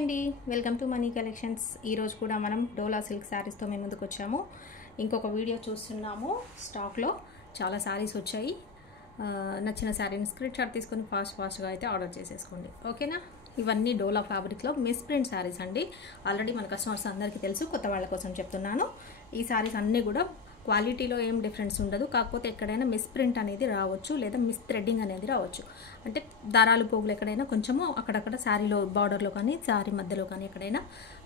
అండి, welcome to money collections. ఈరోజు కూడా మనం డోలా సిల్క్ శారీస్తో మేము ముందుకు వచ్చాము. ఇంకొక వీడియో చూస్తున్నాము. స్టాక్లో చాలా శారీస్ వచ్చాయి. నచ్చిన శారీని స్క్రీన్ షాట్ తీసుకొని ఫాస్ట్గా అయితే ఆర్డర్ చేసేసుకోండి, ఓకేనా. ఇవన్నీ డోలా ఫ్యాబ్రిక్లో మిస్ ప్రింట్ శారీస్ అండి. ఆల్రెడీ మన కస్టమర్స్ అందరికీ తెలుసు, కొత్త వాళ్ళ కోసం చెప్తున్నాను. ఈ శారీస్ అన్నీ కూడా క్వాలిటీలో ఏం డిఫరెన్స్ ఉండదు, కాకపోతే ఎక్కడైనా మిస్ ప్రింట్ అనేది రావచ్చు, లేదా మిస్ థ్రెడ్డింగ్ అనేది రావచ్చు. అంటే దారాలు పోగులు ఎక్కడైనా కొంచెము అక్కడక్కడ శారీలో బార్డర్లో కానీ శారీ మధ్యలో కానీ ఎక్కడైనా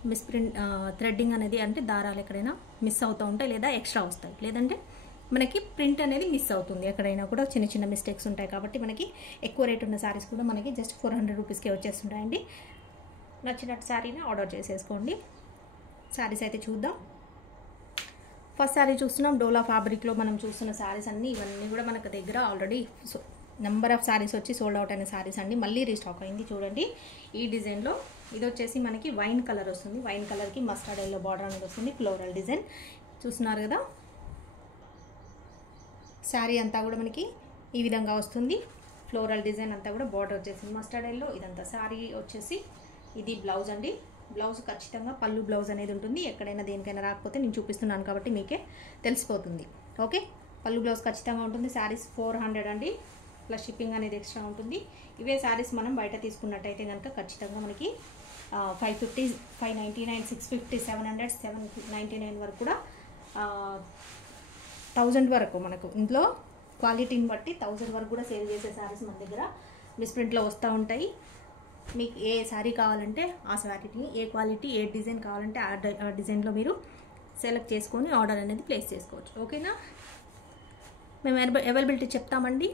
మిస్ ప్రింట్ థ్రెడ్డింగ్ అనేది, అంటే దారాలు ఎక్కడైనా మిస్ అవుతూ ఉంటాయి, లేదా ఎక్స్ట్రా వస్తాయి, లేదంటే మనకి ప్రింట్ అనేది మిస్ అవుతుంది. ఎక్కడైనా కూడా చిన్న చిన్న మిస్టేక్స్ ఉంటాయి. కాబట్టి మనకి ఎక్కువ రేట్ ఉన్న శారీస్ కూడా మనకి జస్ట్ 400 రూపీస్కే వచ్చేస్తుంటాయండి. నచ్చినట్టు శారీని ఆర్డర్ చేసేసుకోండి. శారీస్ అయితే చూద్దాం. ఫస్ట్ శారీ చూస్తున్నాం. డోలా ఫ్యాబ్రిక్లో మనం చూస్తున్న శారీస్ అన్నీ ఇవన్నీ కూడా మనకు దగ్గర ఆల్రెడీ నెంబర్ ఆఫ్ శారీస్ వచ్చి సోల్డ్ అవుట్ అయిన శారీస్ అండి. మళ్ళీ రీస్టాక్ అయింది. చూడండి ఈ డిజైన్లో. ఇది వచ్చేసి మనకి వైన్ కలర్ వస్తుంది. వైన్ కలర్కి మస్టర్డ్ ఎల్లో బార్డర్ అనేది వస్తుంది. ఫ్లోరల్ డిజైన్ చూస్తున్నారు కదా. శారీ అంతా కూడా మనకి ఈ విధంగా వస్తుంది. ఫ్లోరల్ డిజైన్ అంతా కూడా బార్డర్ వచ్చేసింది మస్టర్డ్ ఎల్లో. ఇదంతా శారీ వచ్చేసి ఇది బ్లౌజ్ అండి. బ్లౌజ్ ఖచ్చితంగా పళ్ళు బ్లౌజ్ అనేది ఉంటుంది. ఎక్కడైనా దేనికైనా రాకపోతే నేను చూపిస్తున్నాను కాబట్టి మీకే తెలిసిపోతుంది, ఓకే. పళ్ళు బ్లౌజ్ ఖచ్చితంగా ఉంటుంది. శారీస్ 400 అండి, ప్లస్ షిప్పింగ్ అనేది ఎక్స్ట్రా ఉంటుంది. ఇవే శారీస్ మనం బయట తీసుకున్నట్టయితే కనుక ఖచ్చితంగా మనకి 550, 599, 650, 700, 799 వరకు కూడా 1000 వరకు మనకు ఇందులో క్వాలిటీని బట్టి 1000 వరకు కూడా సేల్ చేసే శారీస్ మన దగ్గర మిస్ ప్రింట్లో వస్తూ ఉంటాయి. మీకు ఏ శారీ కావాలంటే ఆ శారీని, ఏ క్వాలిటీ ఏ డిజైన్ కావాలంటే ఆ డిజైన్లో మీరు సెలెక్ట్ చేసుకొని ఆర్డర్ అనేది ప్లేస్ చేసుకోవచ్చు, ఓకేనా. మేము అవైలబిలిటీ చెప్తామండి.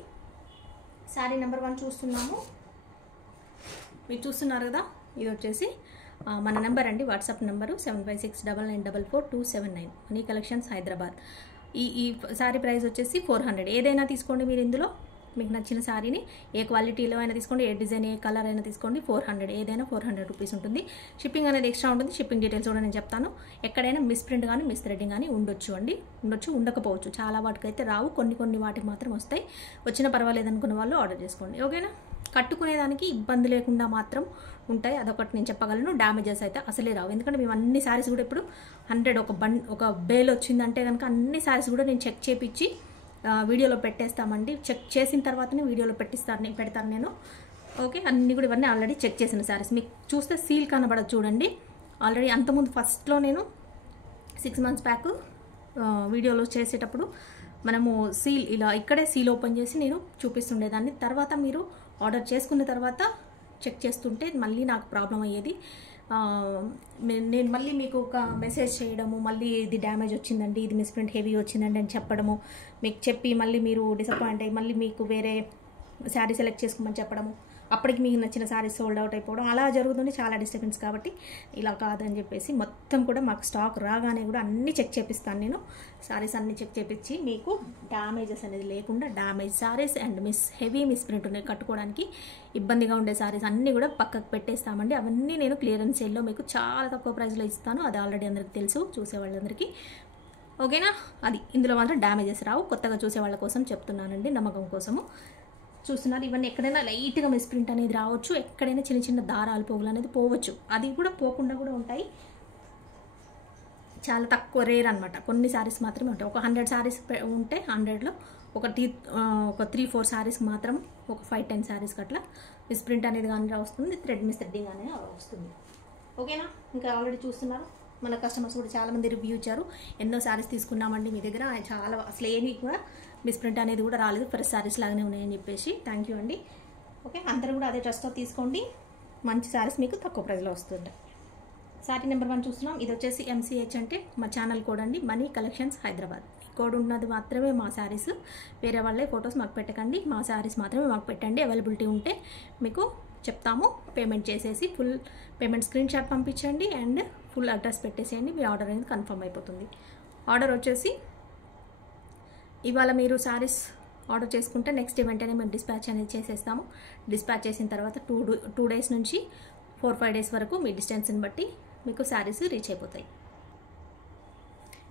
శారీ నెంబర్ 1 చూస్తున్నాము. మీరు చూస్తున్నారు కదా. ఇది వచ్చేసి మన నెంబర్ అండి, WhatsApp number 7569944279, money collections Hyderabad. ఈ శారీ ప్రైస్ వచ్చేసి 400. ఏదైనా తీసుకోండి మీరు ఇందులో, మీకు నచ్చిన శారీని ఏ క్వాలిటీలో అయినా తీసుకోండి, ఏ డిజైన్ ఏ కలర్ అయినా తీసుకోండి. 400, ఏదైనా 400 రూపీస్ ఉంటుంది. షిప్పింగ్ అనేది ఎక్స్ట్రా ఉంటుంది. షిప్పింగ్ డీటెయిల్స్ కూడా నేను చెప్తాను. ఎక్కడైనా మిస్ ప్రింట్ కానీ మిస్ థ్రెడ్డింగ్ కానీ ఉండొచ్చు అండి, ఉండకపోవచ్చు. చాలా వాటికి అయితే రావు, కొన్ని వాటికి మాత్రం వస్తాయి. వచ్చినా పర్వాలేదు అనుకున్న వాళ్ళు ఆర్డర్ చేసుకోండి, ఓకేనా. కట్టుకునేదానికి ఇబ్బంది లేకుండా మాత్రం ఉంటాయి, అదొకటి నేను చెప్పగలను. డ్యామేజెస్ అయితే అసలే రావు, ఎందుకంటే మేము అన్ని శారీస్ కూడా ఇప్పుడు 100 ఒక బేల్ వచ్చిందంటే కనుక అన్ని శారీస్ కూడా నేను చెక్ చేపించి వీడియోలో పెట్టేస్తామండి. చెక్ చేసిన తర్వాతనే వీడియోలో పెడతాను నేను, ఓకే. అన్నీ కూడా ఇవన్నీ ఆల్రెడీ చెక్ చేసిన శారీస్. మీకు చూస్తే సీల్ కనబడదు చూడండి. ఆల్రెడీ అంతకుముందు ఫస్ట్లో నేను 6 months బ్యాక్ వీడియోలో చేసేటప్పుడు మనము సీల్ ఇలా ఇక్కడే సీల్ ఓపెన్ చేసి నేను చూపిస్తుండేదాన్ని. తర్వాత మీరు ఆర్డర్ చేసుకున్న తర్వాత చెక్ చేస్తుంటే మళ్ళీ నాకు ప్రాబ్లం అయ్యేది. నేను మళ్ళీ మీకు ఒక మెసేజ్ చేయడము, మళ్ళీ ఇది డ్యామేజ్ వచ్చిందండి, ఇది మిస్ప్రింట్ హెవీ వచ్చిందండి అని చెప్పడము, మీకు చెప్పి మళ్ళీ మీరు డిసప్పాయింట్ అయ్యి మళ్ళీ మీకు వేరే శారీ సెలెక్ట్ చేసుకోమని చెప్పడము, అప్పటికి మీకు నచ్చిన శారీస్ సోల్డ్ అవుట్ అయిపోవడం అలా జరుగుతుంది. చాలా డిస్టర్బెన్స్. కాబట్టి ఇలా కాదని చెప్పేసి మొత్తం కూడా మాకు స్టాక్ రాగానే కూడా అన్నీ చెక్ చేపిస్తాను నేను. శారీస్ అన్నీ చెక్ చేపించి మీకు డ్యామేజెస్ అనేది లేకుండా, damage saris and heavy misprint ఉన్నాయి, కట్టుకోవడానికి ఇబ్బందిగా ఉండే శారీస్ అన్నీ కూడా పక్కకు పెట్టేస్తామండి. అవన్నీ నేను క్లియరెన్స్ సేల్లో మీకు చాలా తక్కువ ప్రైస్లో ఇస్తాను. అది ఆల్రెడీ అందరికీ తెలుసు, చూసేవాళ్ళందరికీ, ఓకేనా. అది ఇందులో మాత్రం డ్యామేజెస్ రావు. కొత్తగా చూసేవాళ్ళ కోసం చెప్తున్నానండి, నమ్మకం కోసము. చూస్తున్నారు ఇవన్నీ ఎక్కడైనా లైట్గా మిస్ప్రింట్ అనేది రావచ్చు, ఎక్కడైనా చిన్న చిన్న దారాలు పోగులు అనేది పోవచ్చు. అది కూడా పోకుండా కూడా ఉంటాయి. చాలా తక్కువ, రేర్ అనమాట. కొన్ని శారీస్ మాత్రమే ఉంటాయి. ఒక 100 శారీస్ ఉంటే 100లో ఒక 3-4 శారీస్ మాత్రం, ఒక 5-10 శారీస్కి అట్లా మిస్ప్రింట్ అనేది కానీ వస్తుంది, మిస్థ్రెడ్డింగ్ అనేది వస్తుంది, ఓకేనా. ఇంకా ఆల్రెడీ చూస్తున్నారు మన కస్టమర్స్ కూడా చాలామంది రివ్యూ ఇచ్చారు. ఎన్నో శారీస్ తీసుకున్నామండి మీ దగ్గర, చాలా అసలు ఏమీ కూడా మిస్ప్రింట్ అనేది కూడా రాలేదు, ఫ్రెష్ శారీస్ లాగానే ఉన్నాయని చెప్పేసి. థ్యాంక్ యూ అండి, ఓకే. అందరూ కూడా అదే ట్రస్ట్తో తీసుకోండి. మంచి శారీస్ మీకు తక్కువ ప్రైస్లో వస్తుంటాయి. శారీ నెంబర్ 1 చూస్తున్నాం. ఇది వచ్చేసి MCH అంటే మా ఛానల్ కోడ్ అండి, మనీ కలెక్షన్స్ హైదరాబాద్. ఈ కోడ్ ఉన్నది మాత్రమే మా శారీస్, వేరే వాళ్ళే ఫొటోస్ మాకు పెట్టకండి. మా శారీస్ మాత్రమే మాకు పెట్టండి. అవైలబిలిటీ ఉంటే మీకు చెప్తాము. పేమెంట్ చేసేసి ఫుల్ పేమెంట్ స్క్రీన్ షాట్ పంపించండి అండ్ ఫుల్ అడ్రస్ పెట్టేసేయండి. మీ ఆర్డర్ అనేది కన్ఫర్మ్ అయిపోతుంది. ఆర్డర్ వచ్చేసి ఇవాళ మీరు శారీస్ ఆర్డర్ చేసుకుంటే నెక్స్ట్ డే వెంటనే మేము డిస్పాచ్ అనేది చేసేస్తాము. డిస్పాచ్ చేసిన తర్వాత 2 days నుంచి 4-5 days వరకు మీ డిస్టెన్స్ని బట్టి మీకు శారీస్ రీచ్ అయిపోతాయి.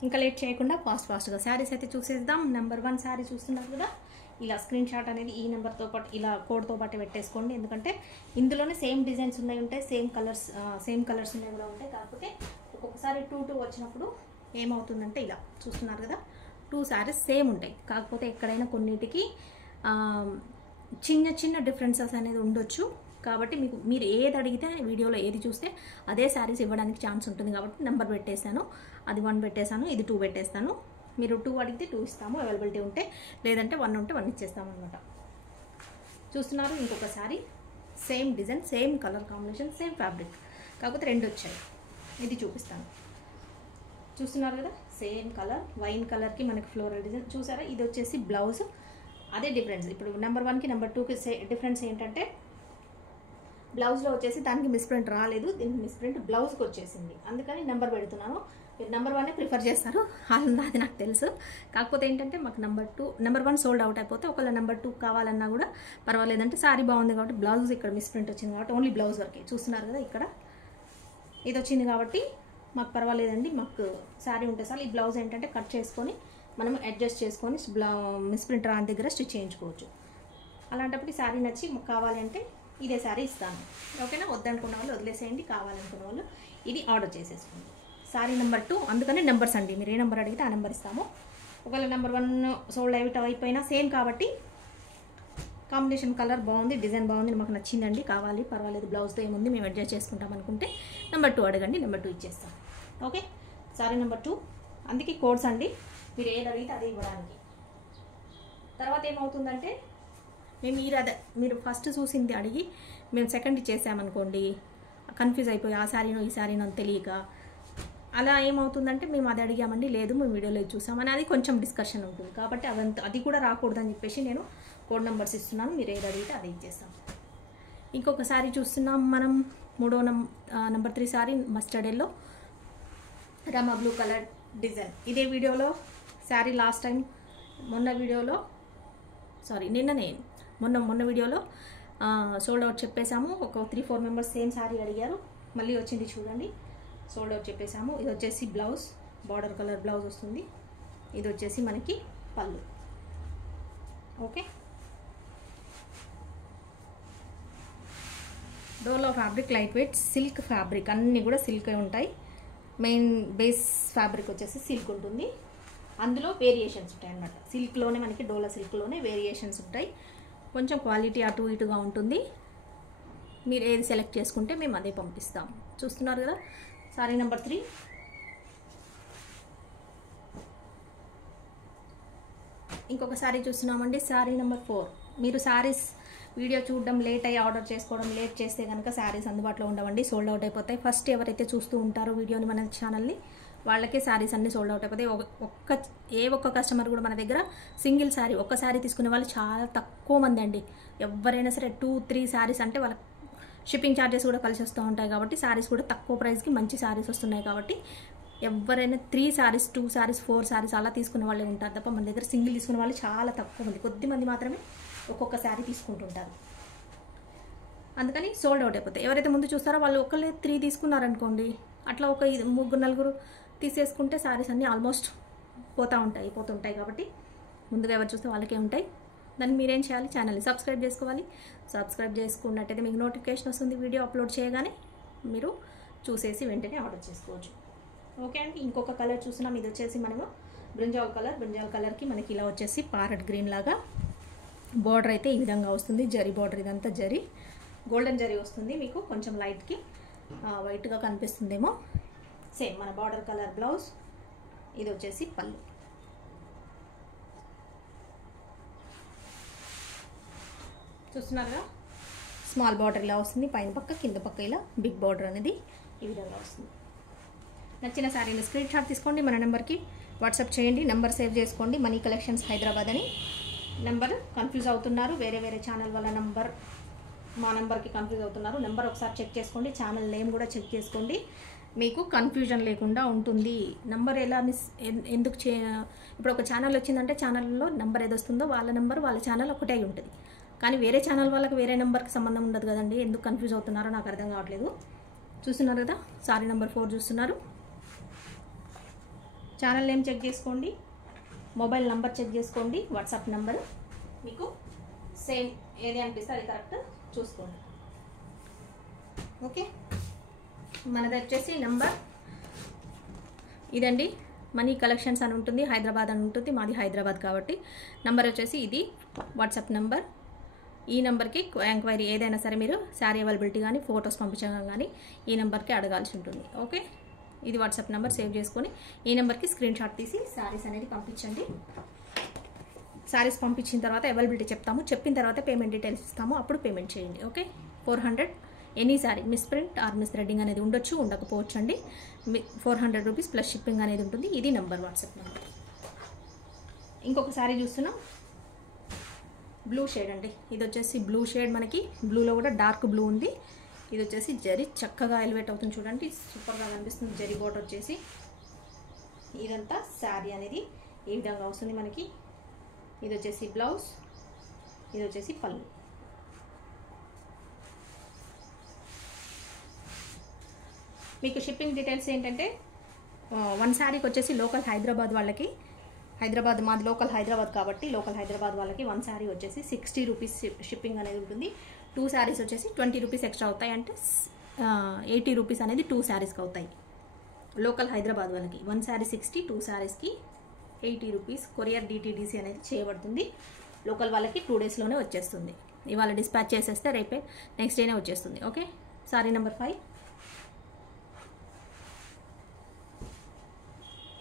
ఇంకా లేట్ చేయకుండా ఫాస్ట్గా శారీస్ అయితే చూసేద్దాం. నెంబర్ 1 శారీ చూస్తున్నారు కదా. ఇలా స్క్రీన్ షాట్ అనేది ఈ నెంబర్తో పాటు ఇలా కోడ్తో పాటు పెట్టేసుకోండి. ఎందుకంటే ఇందులోనే సేమ్ డిజైన్స్ ఉంటాయి, సేమ్ కలర్స్ ఉన్నాయి కూడా ఉంటాయి. కాకపోతే ఒక్కొక్కసారి 2 వచ్చినప్పుడు ఏమవుతుందంటే ఇలా చూస్తున్నారు కదా 2 శారీస్ సేమ్ ఉంటాయి. కాకపోతే ఎక్కడైనా కొన్నిటికి చిన్న చిన్న డిఫరెన్సెస్ అనేది ఉండొచ్చు. కాబట్టి మీరు ఏది అడిగితే వీడియోలో ఏది చూస్తే అదే శారీస్ ఇవ్వడానికి ఛాన్స్ ఉంటుంది. కాబట్టి నెంబర్ పెట్టేశాను, అది 1 పెట్టేశాను, ఇది 2 పెట్టేస్తాను. మీరు 2 అడిగితే 2 ఇస్తాము అవైలబిలిటీ ఉంటే, లేదంటే 1 ఉంటే 1 ఇచ్చేస్తాము అనమాట. చూస్తున్నారు ఇంకొక sari same design, same colour combination, same fabric, కాకపోతే 2 వచ్చాయి. ఇది చూపిస్తాను. చూస్తున్నారు కదా సేమ్ కలర్, వైన్ కలర్కి మనకి ఫ్లోరల్ డిజైన్ చూసారా. ఇది వచ్చేసి బ్లౌజ్, అదే డిఫరెన్స్. ఇప్పుడు నెంబర్ 1కి నెంబర్ 2కి డిఫరెన్స్ ఏంటంటే బ్లౌజ్లో వచ్చేసి దానికి మిస్ప్రింట్ రాలేదు, దీనికి మిస్ప్రింట్ బ్లౌజ్కి వచ్చేసింది. అందుకని నెంబర్ పెడుతున్నాను. మీరు నెంబర్ 1 ప్రిఫర్ చేస్తారు, అది నాకు తెలుసు. కాకపోతే ఏంటంటే మాకు నెంబర్ 1 సోల్డ్ అవుట్ అయిపోతే ఒకవేళ నెంబర్ 2 కావాలన్నా కూడా పర్వాలేదంటే శారీ బాగుంది కాబట్టి బ్లౌజ్ ఇక్కడ మిస్ప్రింట్ వచ్చింది కాబట్టి ఓన్లీ బ్లౌజ్ వరకే. చూస్తున్నారు కదా ఇక్కడ ఇది వచ్చింది కాబట్టి మాకు పర్వాలేదండి. మాకు శారీ ఉంటే సార్ ఈ బ్లౌజ్ ఏంటంటే కట్ చేసుకొని మనం అడ్జస్ట్ చేసుకొని మిస్ప్రింట్ రాని దగ్గర స్టిచ్ చేయించుకోవచ్చు. అలాంటప్పుడు ఈ శారీ నచ్చి మాకు కావాలంటే ఇదే శారీ ఇస్తాను. ఓకేనా, వద్దనుకున్న వాళ్ళు వదిలేసేయండి, కావాలనుకున్న వాళ్ళు ఇది ఆర్డర్ చేసేసుకోండి. శారీ నెంబర్ 2 అందుకని నెంబర్స్ అండి, మీరు ఏ నెంబర్ అడిగితే ఆ నెంబర్ ఇస్తాము. ఒకవేళ నెంబర్ 1 సోల్డ్ అయిపోయినా సేమ్ కాబట్టి కాంబినేషన్ కలర్ బాగుంది, డిజైన్ బాగుంది, మాకు నచ్చిందండి, కావాలి పర్వాలేదు బ్లౌజ్తో ఏముంది మేము అడ్జస్ట్ చేసుకుంటాం అనుకుంటే నెంబర్ 2 అడగండి, నెంబర్ 2 ఇచ్చేస్తాం. ఓకే, శారీ నెంబర్ 2 అందుకే కోడ్స్ అండి, మీరు ఏది అడిగితే అది ఇవ్వడానికి. తర్వాత ఏమవుతుందంటే మీరు ఫస్ట్ చూసింది అడిగి మేము సెకండ్ ఇచ్చేసామనుకోండి, కన్ఫ్యూజ్ అయిపోయి ఆ శారీనో ఈ శారీనో అని తెలియక అలా ఏమవుతుందంటే మేము అది అడిగామండి, లేదు మేము వీడియోలో చూసామని అది కొంచెం డిస్కషన్ ఉంటుంది. కాబట్టి అది కూడా రాకూడదని చెప్పేసి నేను కోడ్ నెంబర్స్ ఇస్తున్నాను, మీరు ఏది అడిగితే అది ఇచ్చేస్తాం. ఇంకొక శారీ చూస్తున్నాం మనం, నెంబర్ 3 శారీ మస్టర్డ్ ఎల్లో రమా బ్లూ కలర్ డిజైన్. ఇదే వీడియోలో శారీ లాస్ట్ టైం మొన్న వీడియోలో సోల్డ్ అవుట్ చెప్పేశాము. ఒక 3-4 మెంబర్స్ సేమ్ శారీ అడిగారు, మళ్ళీ వచ్చింది చూడండి, సోల్డ్ అవుట్ చెప్పేశాము. ఇది వచ్చేసి బ్లౌజ్, బార్డర్ కలర్ బ్లౌజ్ వస్తుంది. ఇది వచ్చేసి మనకి పళ్ళు. Okay, Dolo fabric light weight silk fabric, అన్నీ కూడా సిల్క్ ఉంటాయి. మెయిన్ బేస్ ఫ్యాబ్రిక్ వచ్చేసి సిల్క్ ఉంటుంది, అందులో వేరియేషన్స్ ఉంటాయి అన్నమాట. సిల్క్లోనే మనకి డోలా సిల్క్లోనే వేరియేషన్స్ ఉంటాయి, కొంచెం క్వాలిటీ అటు ఇటుగా ఉంటుంది. మీరు ఏది సెలెక్ట్ చేసుకుంటే మేము అదే పంపిస్తాం. చూస్తున్నారు కదా శారీ నెంబర్ 3. ఇంకొక శారీ చూస్తున్నామండి, శారీ నెంబర్ 4. మీరు శారీస్ వీడియో చూడడం లేట్ అయ్యి ఆర్డర్ చేసుకోవడం లేట్ చేస్తే కనుక శారీస్ అందుబాటులో ఉండవండి, సోల్డ్ అవుట్ అయిపోతాయి. ఫస్ట్ ఎవరైతే చూస్తూ ఉంటారో వీడియోని మన ఛానల్ని వాళ్ళకే శారీస్ అన్నీ సోల్డ్ అవుట్ అయిపోతాయి. ఒక్క కస్టమర్ కూడా మన దగ్గర సింగిల్ శారీ ఒక్క శారీ తీసుకునే వాళ్ళు చాలా తక్కువ మంది అండి. ఎవరైనా సరే 2-3 శారీస్ అంటే వాళ్ళ షిప్పింగ్ ఛార్జెస్ కూడా కలిసి వస్తూ ఉంటాయి. కాబట్టి శారీస్ కూడా తక్కువ ప్రైస్కి మంచి శారీస్ వస్తున్నాయి. కాబట్టి ఎవరైనా 3 శారీస్ 2 శారీస్ 4 శారీస్ అలా తీసుకునే వాళ్ళే ఉంటారు తప్ప మన దగ్గర సింగిల్ తీసుకునే వాళ్ళు చాలా తక్కువ మంది, కొద్ది మంది మాత్రమే ఒక్కొక్క శారీ తీసుకుంటుంటారు. అందుకని సోల్డ్ అవుట్ అయిపోతాయి. ఎవరైతే ముందు చూస్తారో వాళ్ళు ఒకళ్ళే 3 తీసుకున్నారనుకోండి, అట్లా ఒక 3-4 తీసేసుకుంటే శారీస్ అన్నీ ఆల్మోస్ట్ పోతుంటాయి. కాబట్టి ముందుగా ఎవరు చూస్తే వాళ్ళకే ఉంటాయి. దానికి మీరేం చేయాలి, ఛానల్ని సబ్స్క్రైబ్ చేసుకోవాలి. సబ్స్క్రైబ్ చేసుకున్నట్టయితే మీకు నోటిఫికేషన్ వస్తుంది, వీడియో అప్లోడ్ చేయగానే మీరు చూసేసి వెంటనే ఆర్డర్ చేసుకోవచ్చు. ఓకే అండి, ఇంకొక కలర్ చూస్తున్నాం. ఇది వచ్చేసి మనము బ్రింజాల్ కలర్కి మనకి ఇలా వచ్చేసి ప్యారెట్ గ్రీన్ లాగా బార్డర్ అయితే ఈ విధంగా వస్తుంది. జరీ బార్డర్, ఇదంతా జరీ గోల్డెన్ జరీ వస్తుంది. మీకు కొంచెం లైట్కి వైట్గా కనిపిస్తుందేమో. సేమ్ మన బార్డర్ కలర్ బ్లౌజ్, ఇది వచ్చేసి పళ్ళు. చూస్తున్నారుగా స్మాల్ బార్డర్ ఇలా వస్తుంది, పైన పక్క కింద పక్క ఇలా బిగ్ బార్డర్ అనేది ఈ విధంగా వస్తుంది. నచ్చిన శారీని స్క్రీన్ షాట్ తీసుకోండి, మన నెంబర్కి వాట్సాప్ చేయండి. నెంబర్ సేవ్ చేసుకోండి, మనీ కలెక్షన్స్ హైదరాబాద్ అని. నెంబర్ కన్ఫ్యూజ్ అవుతున్నారు, వేరే ఛానల్ వాళ్ళ మా నెంబర్కి కన్ఫ్యూజ్ అవుతున్నారు. నెంబర్ ఒకసారి చెక్ చేసుకోండి, ఛానల్ నేమ్ కూడా చెక్ చేసుకోండి, మీకు కన్ఫ్యూజన్ లేకుండా ఉంటుంది. నెంబర్ ఎలా ఎందుకు ఇప్పుడు ఒక ఛానల్ వచ్చిందంటే ఛానల్లో నెంబర్ ఏది వస్తుందో వాళ్ళ నెంబర్ వాళ్ళ ఛానల్ ఒకటే ఉంటుంది. కానీ వేరే ఛానల్ వాళ్ళకి వేరే నెంబర్కి సంబంధం ఉండదు కదండి. ఎందుకు కన్ఫ్యూజ్ అవుతున్నారో నాకు అర్థం కావట్లేదు. చూస్తున్నారు కదా శారీ నెంబర్ 4 చూస్తున్నారు. ఛానల్ నేమ్ చెక్ చేసుకోండి, మొబైల్ నెంబర్ చెక్ చేసుకోండి, వాట్సాప్ నెంబర్ మీకు సేమ్ ఏది అనిపిస్తే అది కరెక్ట్ చూసుకోండి. ఓకే, మనది వచ్చేసి నంబర్ ఇదండి. మనీ కలెక్షన్స్ అని ఉంటుంది, హైదరాబాద్ అని ఉంటుంది. మాది హైదరాబాద్ కాబట్టి నంబర్ వచ్చేసి ఇది వాట్సాప్ నంబర్. ఈ నెంబర్కి ఎంక్వైరీ ఏదైనా సరే మీరు శారీ అవైలబిలిటీ కానీ ఫొటోస్ పంపించడం కానీ ఈ నెంబర్కి అడగాల్సి ఉంటుంది. ఓకే, ఇది వాట్సాప్ నెంబర్ సేవ్ చేసుకొని ఈ నెంబర్కి స్క్రీన్ షాట్ తీసి శారీస్ అనేది పంపించండి. శారీస్ పంపించిన తర్వాత అవైలబిలిటీ చెప్తాము, చెప్పిన తర్వాత పేమెంట్ డీటెయిల్స్ ఇస్తాము, అప్పుడు పేమెంట్ చేయండి. Okay, 400 any sari miss print are miss threading అనేది ఉండొచ్చు, ఉండకపోవచ్చు అండి. 400 రూపీస్ ప్లస్ షిప్పింగ్ అనేది ఉంటుంది. ఇది నెంబర్, వాట్సాప్ నెంబర్. ఇంకొక శారీ చూస్తున్నాం, బ్లూ షేడ్ అండి. ఇది వచ్చేసి బ్లూ షేడ్, మనకి బ్లూలో కూడా డార్క్ బ్లూ ఉంది. ఇది వచ్చేసి జరీ చక్కగా ఎలివేట్ అవుతుంది చూడండి, సూపర్గా కనిపిస్తుంది. జరీ బోర్డర్ వచ్చేసి ఇదంతా శారీ అనేది ఈ విధంగా వస్తుంది మనకి. ఇది వచ్చేసి బ్లౌజ్, ఇది వచ్చేసి పళ్ళు. మీకు షిప్పింగ్ డీటెయిల్స్ ఏంటంటే వన్ శారీకి వచ్చేసి లోకల్ హైదరాబాద్ వాళ్ళకి, హైదరాబాద్ మాది లోకల్ హైదరాబాద్ కాబట్టి లోకల్ హైదరాబాద్ వాళ్ళకి వన్ శారీ వచ్చేసి 60 రూపీస్ షిప్పింగ్ అనేది ఉంటుంది. 2 శారీస్ వచ్చేసి 20 రూపీస్ ఎక్స్ట్రా అవుతాయి, అంటే 80 రూపీస్ అనేది 2 శారీస్కి అవుతాయి. లోకల్ హైదరాబాద్ వాళ్ళకి 1 శారీ 60, 2 శారీస్కి 80 రూపీస్. కొరియర్ DTDC అనేది చేయబడుతుంది. లోకల్ వాళ్ళకి 2 డేస్లోనే వచ్చేస్తుంది. ఇవాళ డిస్పాచ్ చేసేస్తే రేపే నెక్స్ట్ డేనే వచ్చేస్తుంది. Okay, sari number 5.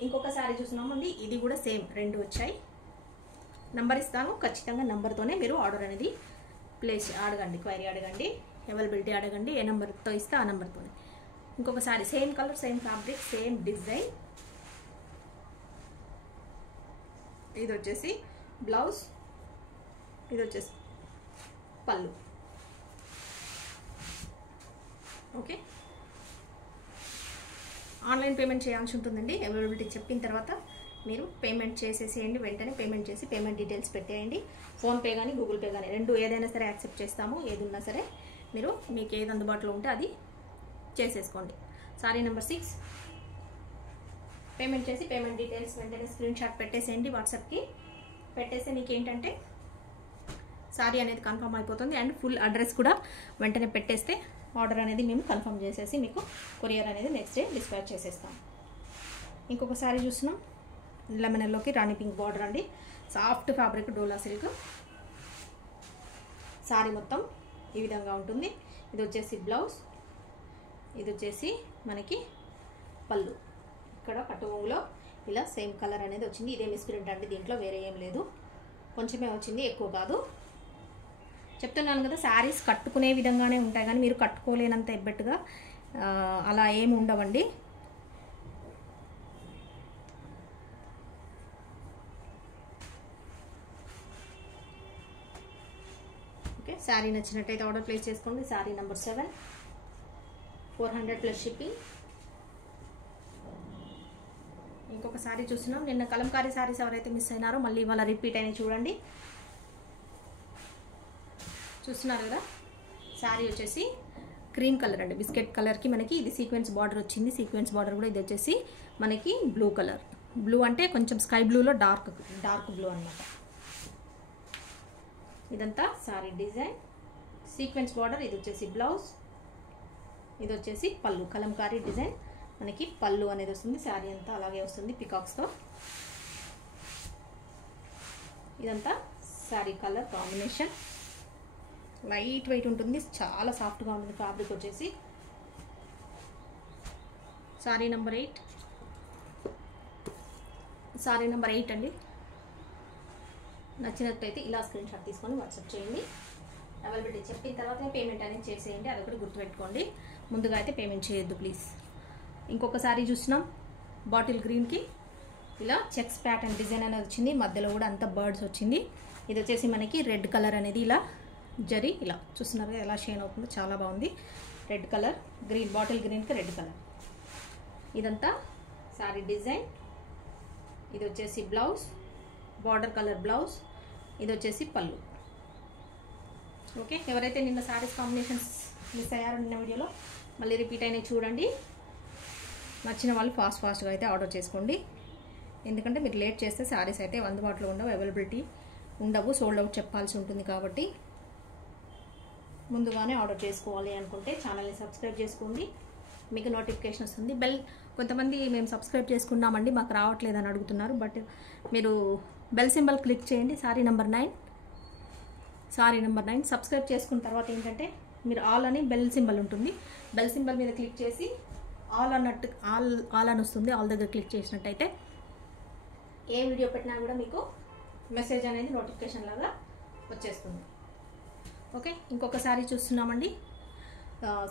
ఇంకొక శారీ చూస్తున్నామండి, ఇది కూడా సేమ్ 2 వచ్చాయి. నంబర్ ఇస్తాను, ఖచ్చితంగా నంబర్తోనే మీరు ఆర్డర్ అనేది ప్లేస్ అడగండి, క్వైరీ అడగండి, అవైలబిలిటీ అడగండి. ఏ నెంబర్తో ఇస్తే ఆ నెంబర్తోనే. ఇంకొక sari same colour, same fabric, same design. ఇది వచ్చేసి బ్లౌజ్, ఇది వచ్చేసి పళ్ళు. ఓకే, ఆన్లైన్ పేమెంట్ చేయాల్సి ఉంటుందండి. అవైలబిలిటీ చెప్పిన తర్వాత మీరు పేమెంట్ చేసేసేయండి. వెంటనే పేమెంట్ చేసి పేమెంట్ డీటెయిల్స్ పెట్టేయండి. ఫోన్పే కానీ గూగుల్ పే కానీ 2 ఏదైనా సరే యాక్సెప్ట్ చేస్తాము. ఏది ఉన్నా సరే మీరు మీకు ఏది అందుబాటులో ఉంటే అది చేసేసుకోండి. Sorry number 6. పేమెంట్ చేసి పేమెంట్ డీటెయిల్స్ వెంటనే స్క్రీన్ షాట్ పెట్టేసేయండి. వాట్సాప్కి పెట్టేస్తే మీకు ఏంటంటే సారీ అనేది కన్ఫర్మ్ అయిపోతుంది. అండ్ ఫుల్ అడ్రస్ కూడా వెంటనే పెట్టేస్తే ఆర్డర్ అనేది మేము కన్ఫర్మ్ చేసేసి మీకు కొరియర్ అనేది నెక్స్ట్ డే డిస్పాచ్ చేసేస్తాం. ఇంకొక శారీ చూస్తున్నాం, లెమన్ ఎల్లోకి రాణి పింక్ బార్డర్ అండి. Soft fabric Dola silk. Sari మొత్తం ఈ విధంగా ఉంటుంది. ఇది వచ్చేసి బ్లౌజ్, ఇది వచ్చేసి మనకి పళ్ళు. ఇక్కడ పట్టులో ఇలా సేమ్ కలర్ అనేది వచ్చింది. ఇదే మిస్ప్రింట్ అండి, దీంట్లో వేరే ఏం లేదు, కొంచెమే వచ్చింది, ఎక్కువ కాదు. చెప్తున్నాను కదా, శారీస్ కట్టుకునే విధంగానే ఉంటాయి కానీ మీరు కట్టుకోలేనంత ఎబ్బెట్టుగా అలా ఏమి ఉండవండి. ఓకే, శారీ నచ్చినట్టయితే ఆర్డర్ ప్లేస్ చేసుకోండి. Sari number 7, 400 plus shipping. ఇంకొక శారీ చూస్తున్నాం, నిన్న కలంకారీ శారీస్ ఎవరైతే మిస్ అయినారో మళ్ళీ ఇవాళ రిపీట్ అయినా చూడండి. చూస్తున్నారు కదా, శారీ వచ్చేసి క్రీమ్ కలర్ అండి, బిస్కెట్ కలర్కి మనకి ఇది సీక్వెన్స్ బార్డర్ వచ్చింది. సీక్వెన్స్ బార్డర్ కూడా ఇది వచ్చేసి మనకి బ్లూ కలర్. బ్లూ అంటే కొంచెం స్కై బ్లూలో డార్క్ బ్లూ అన్నమాట. ఇదంతా శారీ డిజైన్, సీక్వెన్స్ బార్డర్. ఇది వచ్చేసి బ్లౌజ్, ఇది వచ్చేసి పళ్ళు. కలంకారీ డిజైన్ మనకి పళ్ళు అనేది వస్తుంది. శారీ అంతా అలాగే వస్తుంది పికాక్స్తో. ఇదంతా sari colour combination. Light weight ఉంటుంది, చాలా సాఫ్ట్గా ఉంటుంది ఫ్యాబ్రిక్ వచ్చేసి. Sorry number 8. సారీ నెంబర్ 8 అండి. నచ్చినట్లయితే ఇలా స్క్రీన్ షాట్ తీసుకొని వాట్సాప్ చేయండి. అవైలబిలిటీ చెప్పిన తర్వాత పేమెంట్ అనేది చేసేయండి, అదొకటి గుర్తుపెట్టుకోండి. ముందుగా అయితే పేమెంట్ చేయొద్దు ప్లీజ్. ఇంకొక సారీ చూస్తున్నాం, బాటిల్ గ్రీన్కి ఇలా చెక్స్ ప్యాటర్న్ డిజైన్ అనేది వచ్చింది. మధ్యలో కూడా అంతా బర్డ్స్ వచ్చింది. ఇది వచ్చేసి మనకి రెడ్ కలర్ అనేది ఇలా జరీ ఇలా చూస్తున్నారు ఎలా షైన్ అవుతుందో, చాలా బాగుంది. రెడ్ కలర్, గ్రీన్, బాటిల్ గ్రీన్కి రెడ్ కలర్. ఇదంతా శారీ డిజైన్. ఇది వచ్చేసి బ్లౌజ్, బార్డర్ కలర్ బ్లౌజ్. ఇది వచ్చేసి పళ్ళు. ఓకే, ఎవరైతే నిన్న శారీస్ కాంబినేషన్స్ మిస్ అయ్యారో నిన్న వీడియోలో మళ్ళీ రిపీట్ అయినా చూడండి. నచ్చిన వాళ్ళు ఫాస్ట్గా అయితే ఆర్డర్ చేసుకోండి. ఎందుకంటే మీరు లేట్ చేస్తే శారీస్ అయితే అందుబాటులో ఉండవు, అవైలబిలిటీ ఉండవు, సోల్డ్ అవుట్ చెప్పాల్సి ఉంటుంది. కాబట్టి ముందుగానే ఆర్డర్ చేసుకోవాలి అనుకుంటే ఛానల్ని సబ్స్క్రైబ్ చేసుకోండి, మీకు నోటిఫికేషన్ వస్తుంది. కొంతమంది మేము సబ్స్క్రైబ్ చేసుకున్నామండి మాకు రావట్లేదని అడుగుతున్నారు. బట్ మీరు బెల్ సింబల్ క్లిక్ చేయండి. సారీ నెంబర్ 9 సబ్స్క్రైబ్ చేసుకున్న తర్వాత ఏంటంటే మీరు ఆల్ అని బెల్ సింబల్ ఉంటుంది, బెల్ సింబల్ మీద క్లిక్ చేసి ఆల్ అని వస్తుంది. ఆల్ దగ్గర క్లిక్ చేసినట్టయితే ఏ వీడియో పెట్టినా కూడా మీకు మెసేజ్ అనేది నోటిఫికేషన్ లాగా వచ్చేస్తుంది. ఓకే, ఇంకొకసారి చూస్తున్నామండి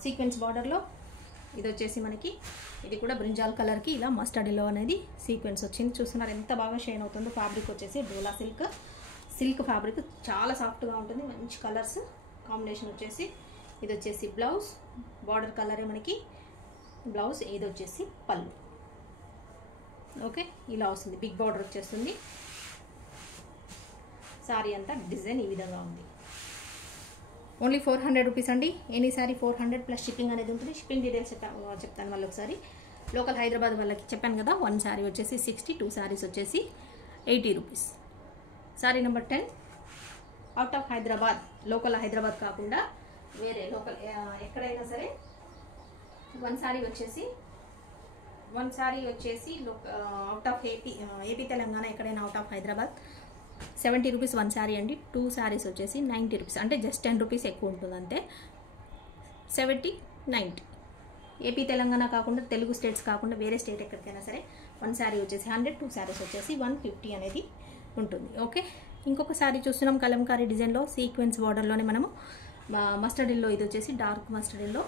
సీక్వెన్స్ బార్డర్లో. ఇది వచ్చేసి మనకి ఇది కూడా బ్రింజాల్ కలర్కి ఇలా మస్టర్డ్ ఎల్లో అనేది సీక్వెన్స్ వచ్చింది. చూస్తున్నారు ఎంత బాగా షైన్ అవుతుందో. ఫ్యాబ్రిక్ వచ్చేసి డోలా సిల్క్ ఫ్యాబ్రిక్, చాలా సాఫ్ట్గా ఉంటుంది. మంచి కలర్స్ కాంబినేషన్ వచ్చేసి. ఇది వచ్చేసి బ్లౌజ్, బార్డర్ కలరే మనకి బ్లౌజ్. ఇది వచ్చేసి పళ్ళు. ఓకే, ఇలా వస్తుంది, బిగ్ బార్డర్ వచ్చేస్తుంది. సారీ అంతా డిజైన్ ఈ విధంగా ఉంది. ఓన్లీ 400 రూపీస్ అండి. ఎనీ సారీ 400 ప్లస్ షిప్పింగ్ అనేది ఉంటుంది. షిప్పింగ్ డీటెయిల్స్ చెప్తాను మళ్ళీ ఒకసారి. లోకల్ హైదరాబాద్ వాళ్ళకి చెప్పాను కదా, 1 శారీ వచ్చేసి 60, 2 శారీస్ వచ్చేసి 80 rupees. Sorry number 10 out of Hyderabad, local Hyderabad కాకుండా వేరే లోకల్ ఎక్కడైనా సరే 1 శారీ వచ్చేసి అవుట్ ఆఫ్ ఏపీ తెలంగాణ, ఎక్కడైనా out of Hyderabad 70 rupees 1 sari అండి. 2 శారీస్ వచ్చేసి 90 రూపీస్, అంటే జస్ట్ 10 రూపీస్ ఎక్కువ ఉంటుంది అంతే. 70, 90. ఏపీ తెలంగాణ కాకుండా, తెలుగు స్టేట్స్ కాకుండా వేరే స్టేట్ ఎక్కడికైనా సరే 1 శారీ వచ్చేసి 100, 2 శారీస్ వచ్చేసి 150 అనేది ఉంటుంది. ఓకే, ఇంకొక శారీ చూస్తున్నాం కలంకారీ డిజైన్లో సీక్వెన్స్ బార్డర్లోనే మనము మస్టర్డ్ ఎల్లో. ఇది వచ్చేసి డార్క్ మస్టర్డ్ ఎల్లో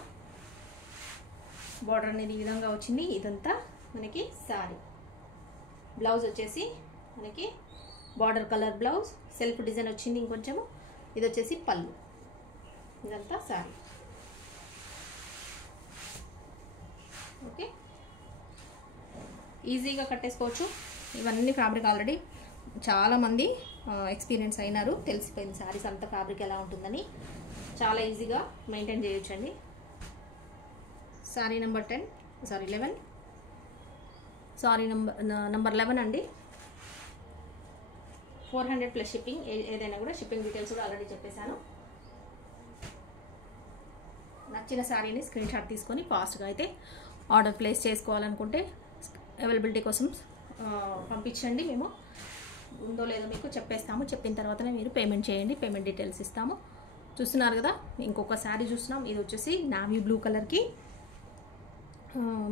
బార్డర్ అనేది ఈ విధంగా వచ్చింది. ఇదంతా మనకి శారీ. బ్లౌజ్ వచ్చేసి మనకి border colour blouse, self design వచ్చింది ఇంకొంచెము. ఇది వచ్చేసి పళ్ళు. ఇదంతా శారీ. ఓకే, ఈజీగా కట్టేసుకోవచ్చు. ఇవన్నీ ఫ్యాబ్రిక్ ఆల్రెడీ చాలామంది ఎక్స్పీరియన్స్ అయినారు, తెలిసిపోయింది శారీస్ అంతా ఫ్యాబ్రిక్ ఎలా ఉంటుందని. చాలా ఈజీగా మెయింటైన్ చేయొచ్చండి. Sorry number 11. సారీ నెంబర్ 11 అండి. 400 ప్లస్ షిప్పింగ్. ఏదైనా కూడా షిప్పింగ్ డీటెయిల్స్ కూడా ఆల్రెడీ చెప్పేశాను. నచ్చిన శారీని స్క్రీన్ షాట్ తీసుకొని ఫాస్ట్గా అయితే ఆర్డర్ ప్లేస్ చేసుకోవాలనుకుంటే అవైలబిలిటీ కోసం పంపించండి. మేము ఉందో లేదో మీకు చెప్పేస్తాము. చెప్పిన తర్వాతనే మీరు పేమెంట్ చేయండి, పేమెంట్ డీటెయిల్స్ ఇస్తాము. చూస్తున్నారు కదా, ఇంకొక శారీ చూస్తున్నాం. ఇది వచ్చేసి నావీ బ్లూ కలర్కి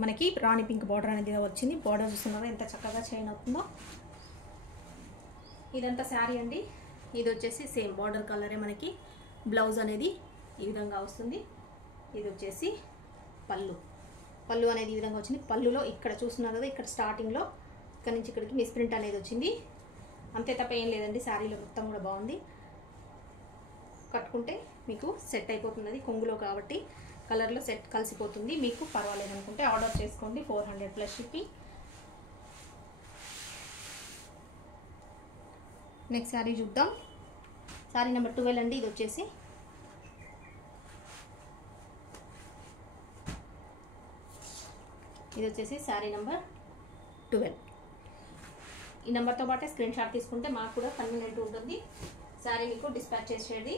మనకి రాణి పింక్ బార్డర్ అనేది వచ్చింది. బార్డర్ చూస్తున్నారు ఎంత చక్కగా షైన్ అవుతుందో. ఇదంతా శారీ అండి. ఇది వచ్చేసి సేమ్ బార్డర్ కలరే మనకి బ్లౌజ్ అనేది ఈ విధంగా వస్తుంది. ఇది వచ్చేసి పళ్ళు అనేది ఈ విధంగా వచ్చింది. పళ్ళులో ఇక్కడ చూస్తున్నారు కదా, ఇక్కడ స్టార్టింగ్లో ఇక్కడ నుంచి ఇక్కడికి మిస్ప్రింట్ అనేది వచ్చింది. అంతే తప్ప ఏం లేదండి. శారీలో మొత్తం కూడా బాగుంది. కట్టుకుంటే మీకు సెట్ అయిపోతుంది. కొంగులో కాబట్టి కలర్లో సెట్ కలిసిపోతుంది. మీకు పర్వాలేదు అనుకుంటే ఆర్డర్ చేసుకోండి. 400 ప్లస్ షిప్పింగ్. నెక్స్ట్ శారీ చూద్దాం. శారీ నెంబర్ 12 అండి. ఇది వచ్చేసి శారీ నెంబర్ 12. ఈ నెంబర్తో పాటే స్క్రీన్ షాట్ తీసుకుంటే మాకు కూడా కన్వీనియంట్ ఉంటుంది. శారీ మీకు డిస్పాచ్ చేసేది,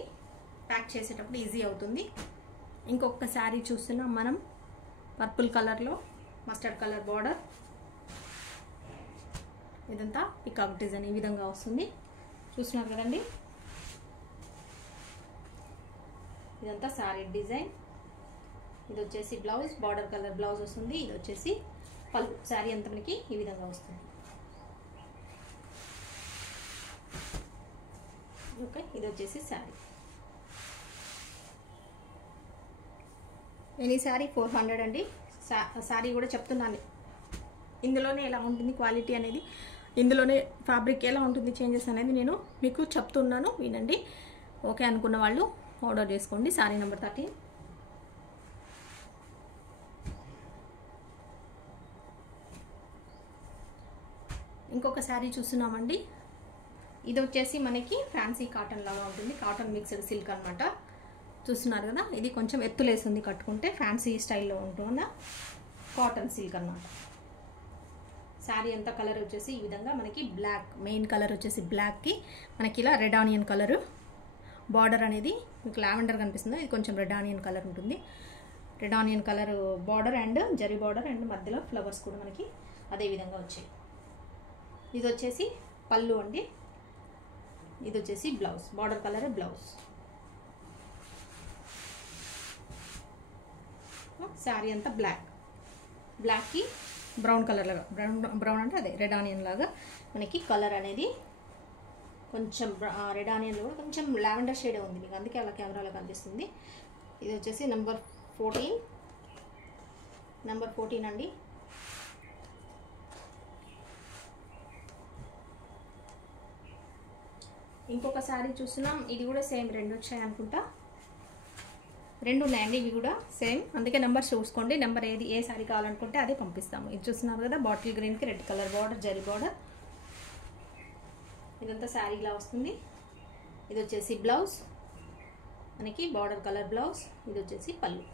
ప్యాక్ చేసేటప్పుడు ఈజీ అవుతుంది. ఇంకొక శారీ చూస్తున్నాం మనం, పర్పుల్ కలర్లో మస్టర్డ్ కలర్ బార్డర్. ఇదంతా పికాక్ డిజైన్ ఈ విధంగా వస్తుంది. చూస్తున్నారు కదండి, ఇదంతా శారీ డిజైన్. ఇది వచ్చేసి బ్లౌజ్, బార్డర్ కలర్ బ్లౌజ్ వస్తుంది. ఇది వచ్చేసి పళ్ళు. శారీ అంతా మనకి ఈ విధంగా వస్తుంది. ఓకే, ఇది వచ్చేసి శారీ. ఎనీ శారీ 400 అండి. శారీ కూడా చెప్తున్నాను, ఇందులోనే ఎలా ఉంటుంది క్వాలిటీ అనేది, ఇందులోనే ఫ్యాబ్రిక్ ఎలా ఉంటుంది చేంజెస్ అనేది నేను మీకు చెప్తున్నాను, వినండి. ఓకే అనుకున్న వాళ్ళు ఆర్డర్ చేసుకోండి. శారీ నెంబర్ 13. ఇంకొక శారీ చూస్తున్నామండి. ఇది వచ్చేసి మనకి ఫ్యాన్సీ కాటన్ లాగా ఉంటుంది. కాటన్ మిక్స్డ్ సిల్క్ అనమాట. చూస్తున్నారు కదా, ఇది కొంచెం ఎత్తులేస్తుంది కట్టుకుంటే, ఫ్యాన్సీ స్టైల్లో ఉంటుందా కాటన్ సిల్క్ అన్నమాట. శారీ అంతా కలర్ వచ్చేసి ఈ విధంగా మనకి బ్లాక్, మెయిన్ కలర్ వచ్చేసి బ్లాక్కి మనకి ఇలా రెడ్ ఆనియన్ కలరు, బార్డర్ అనేది మీకు లావెండర్ కనిపిస్తుంది, ఇది కొంచెం రెడ్ ఆనియన్ కలర్ ఉంటుంది. Red onion colour border and zari border and మధ్యలో ఫ్లవర్స్ కూడా మనకి అదే విధంగా వచ్చాయి. ఇది వచ్చేసి పళ్ళు అండి, ఇది వచ్చేసి blouse, border colour blouse. Sari అంతా బ్లాక్కి బ్రౌన్ కలర్ లాగా, బ్రౌన్ అంటే అదే రెడ్ ఆనియన్ లాగా మనకి కలర్ అనేది కొంచెం రెడ్ ఆనియన్లో కూడా కొంచెం లావెండర్ షేడ్ ఉంది మీకు, అందుకే అలా కెమెరాలో కనిపిస్తుంది. ఇది వచ్చేసి నెంబర్ 14 అండి. ఇంకొక శారీ చూస్తున్నాం, ఇది కూడా సేమ్ 2 వచ్చాయి అనుకుంటా, 2 ఉన్నాయండి ఇవి కూడా సేమ్, అందుకే నెంబర్ చూసుకోండి. నెంబర్ ఏది ఏ శారీ కావాలనుకుంటే అదే పంపిస్తాము. ఇది చూస్తున్నారు కదా బాటిల్ గ్రీన్కి red colour border, zari border, ఇదంతా శారీ ఇలా వస్తుంది. ఇది వచ్చేసి బ్లౌజ్ మనకి బార్డర్ కలర్ బ్లౌజ్, ఇది వచ్చేసి పళ్ళు.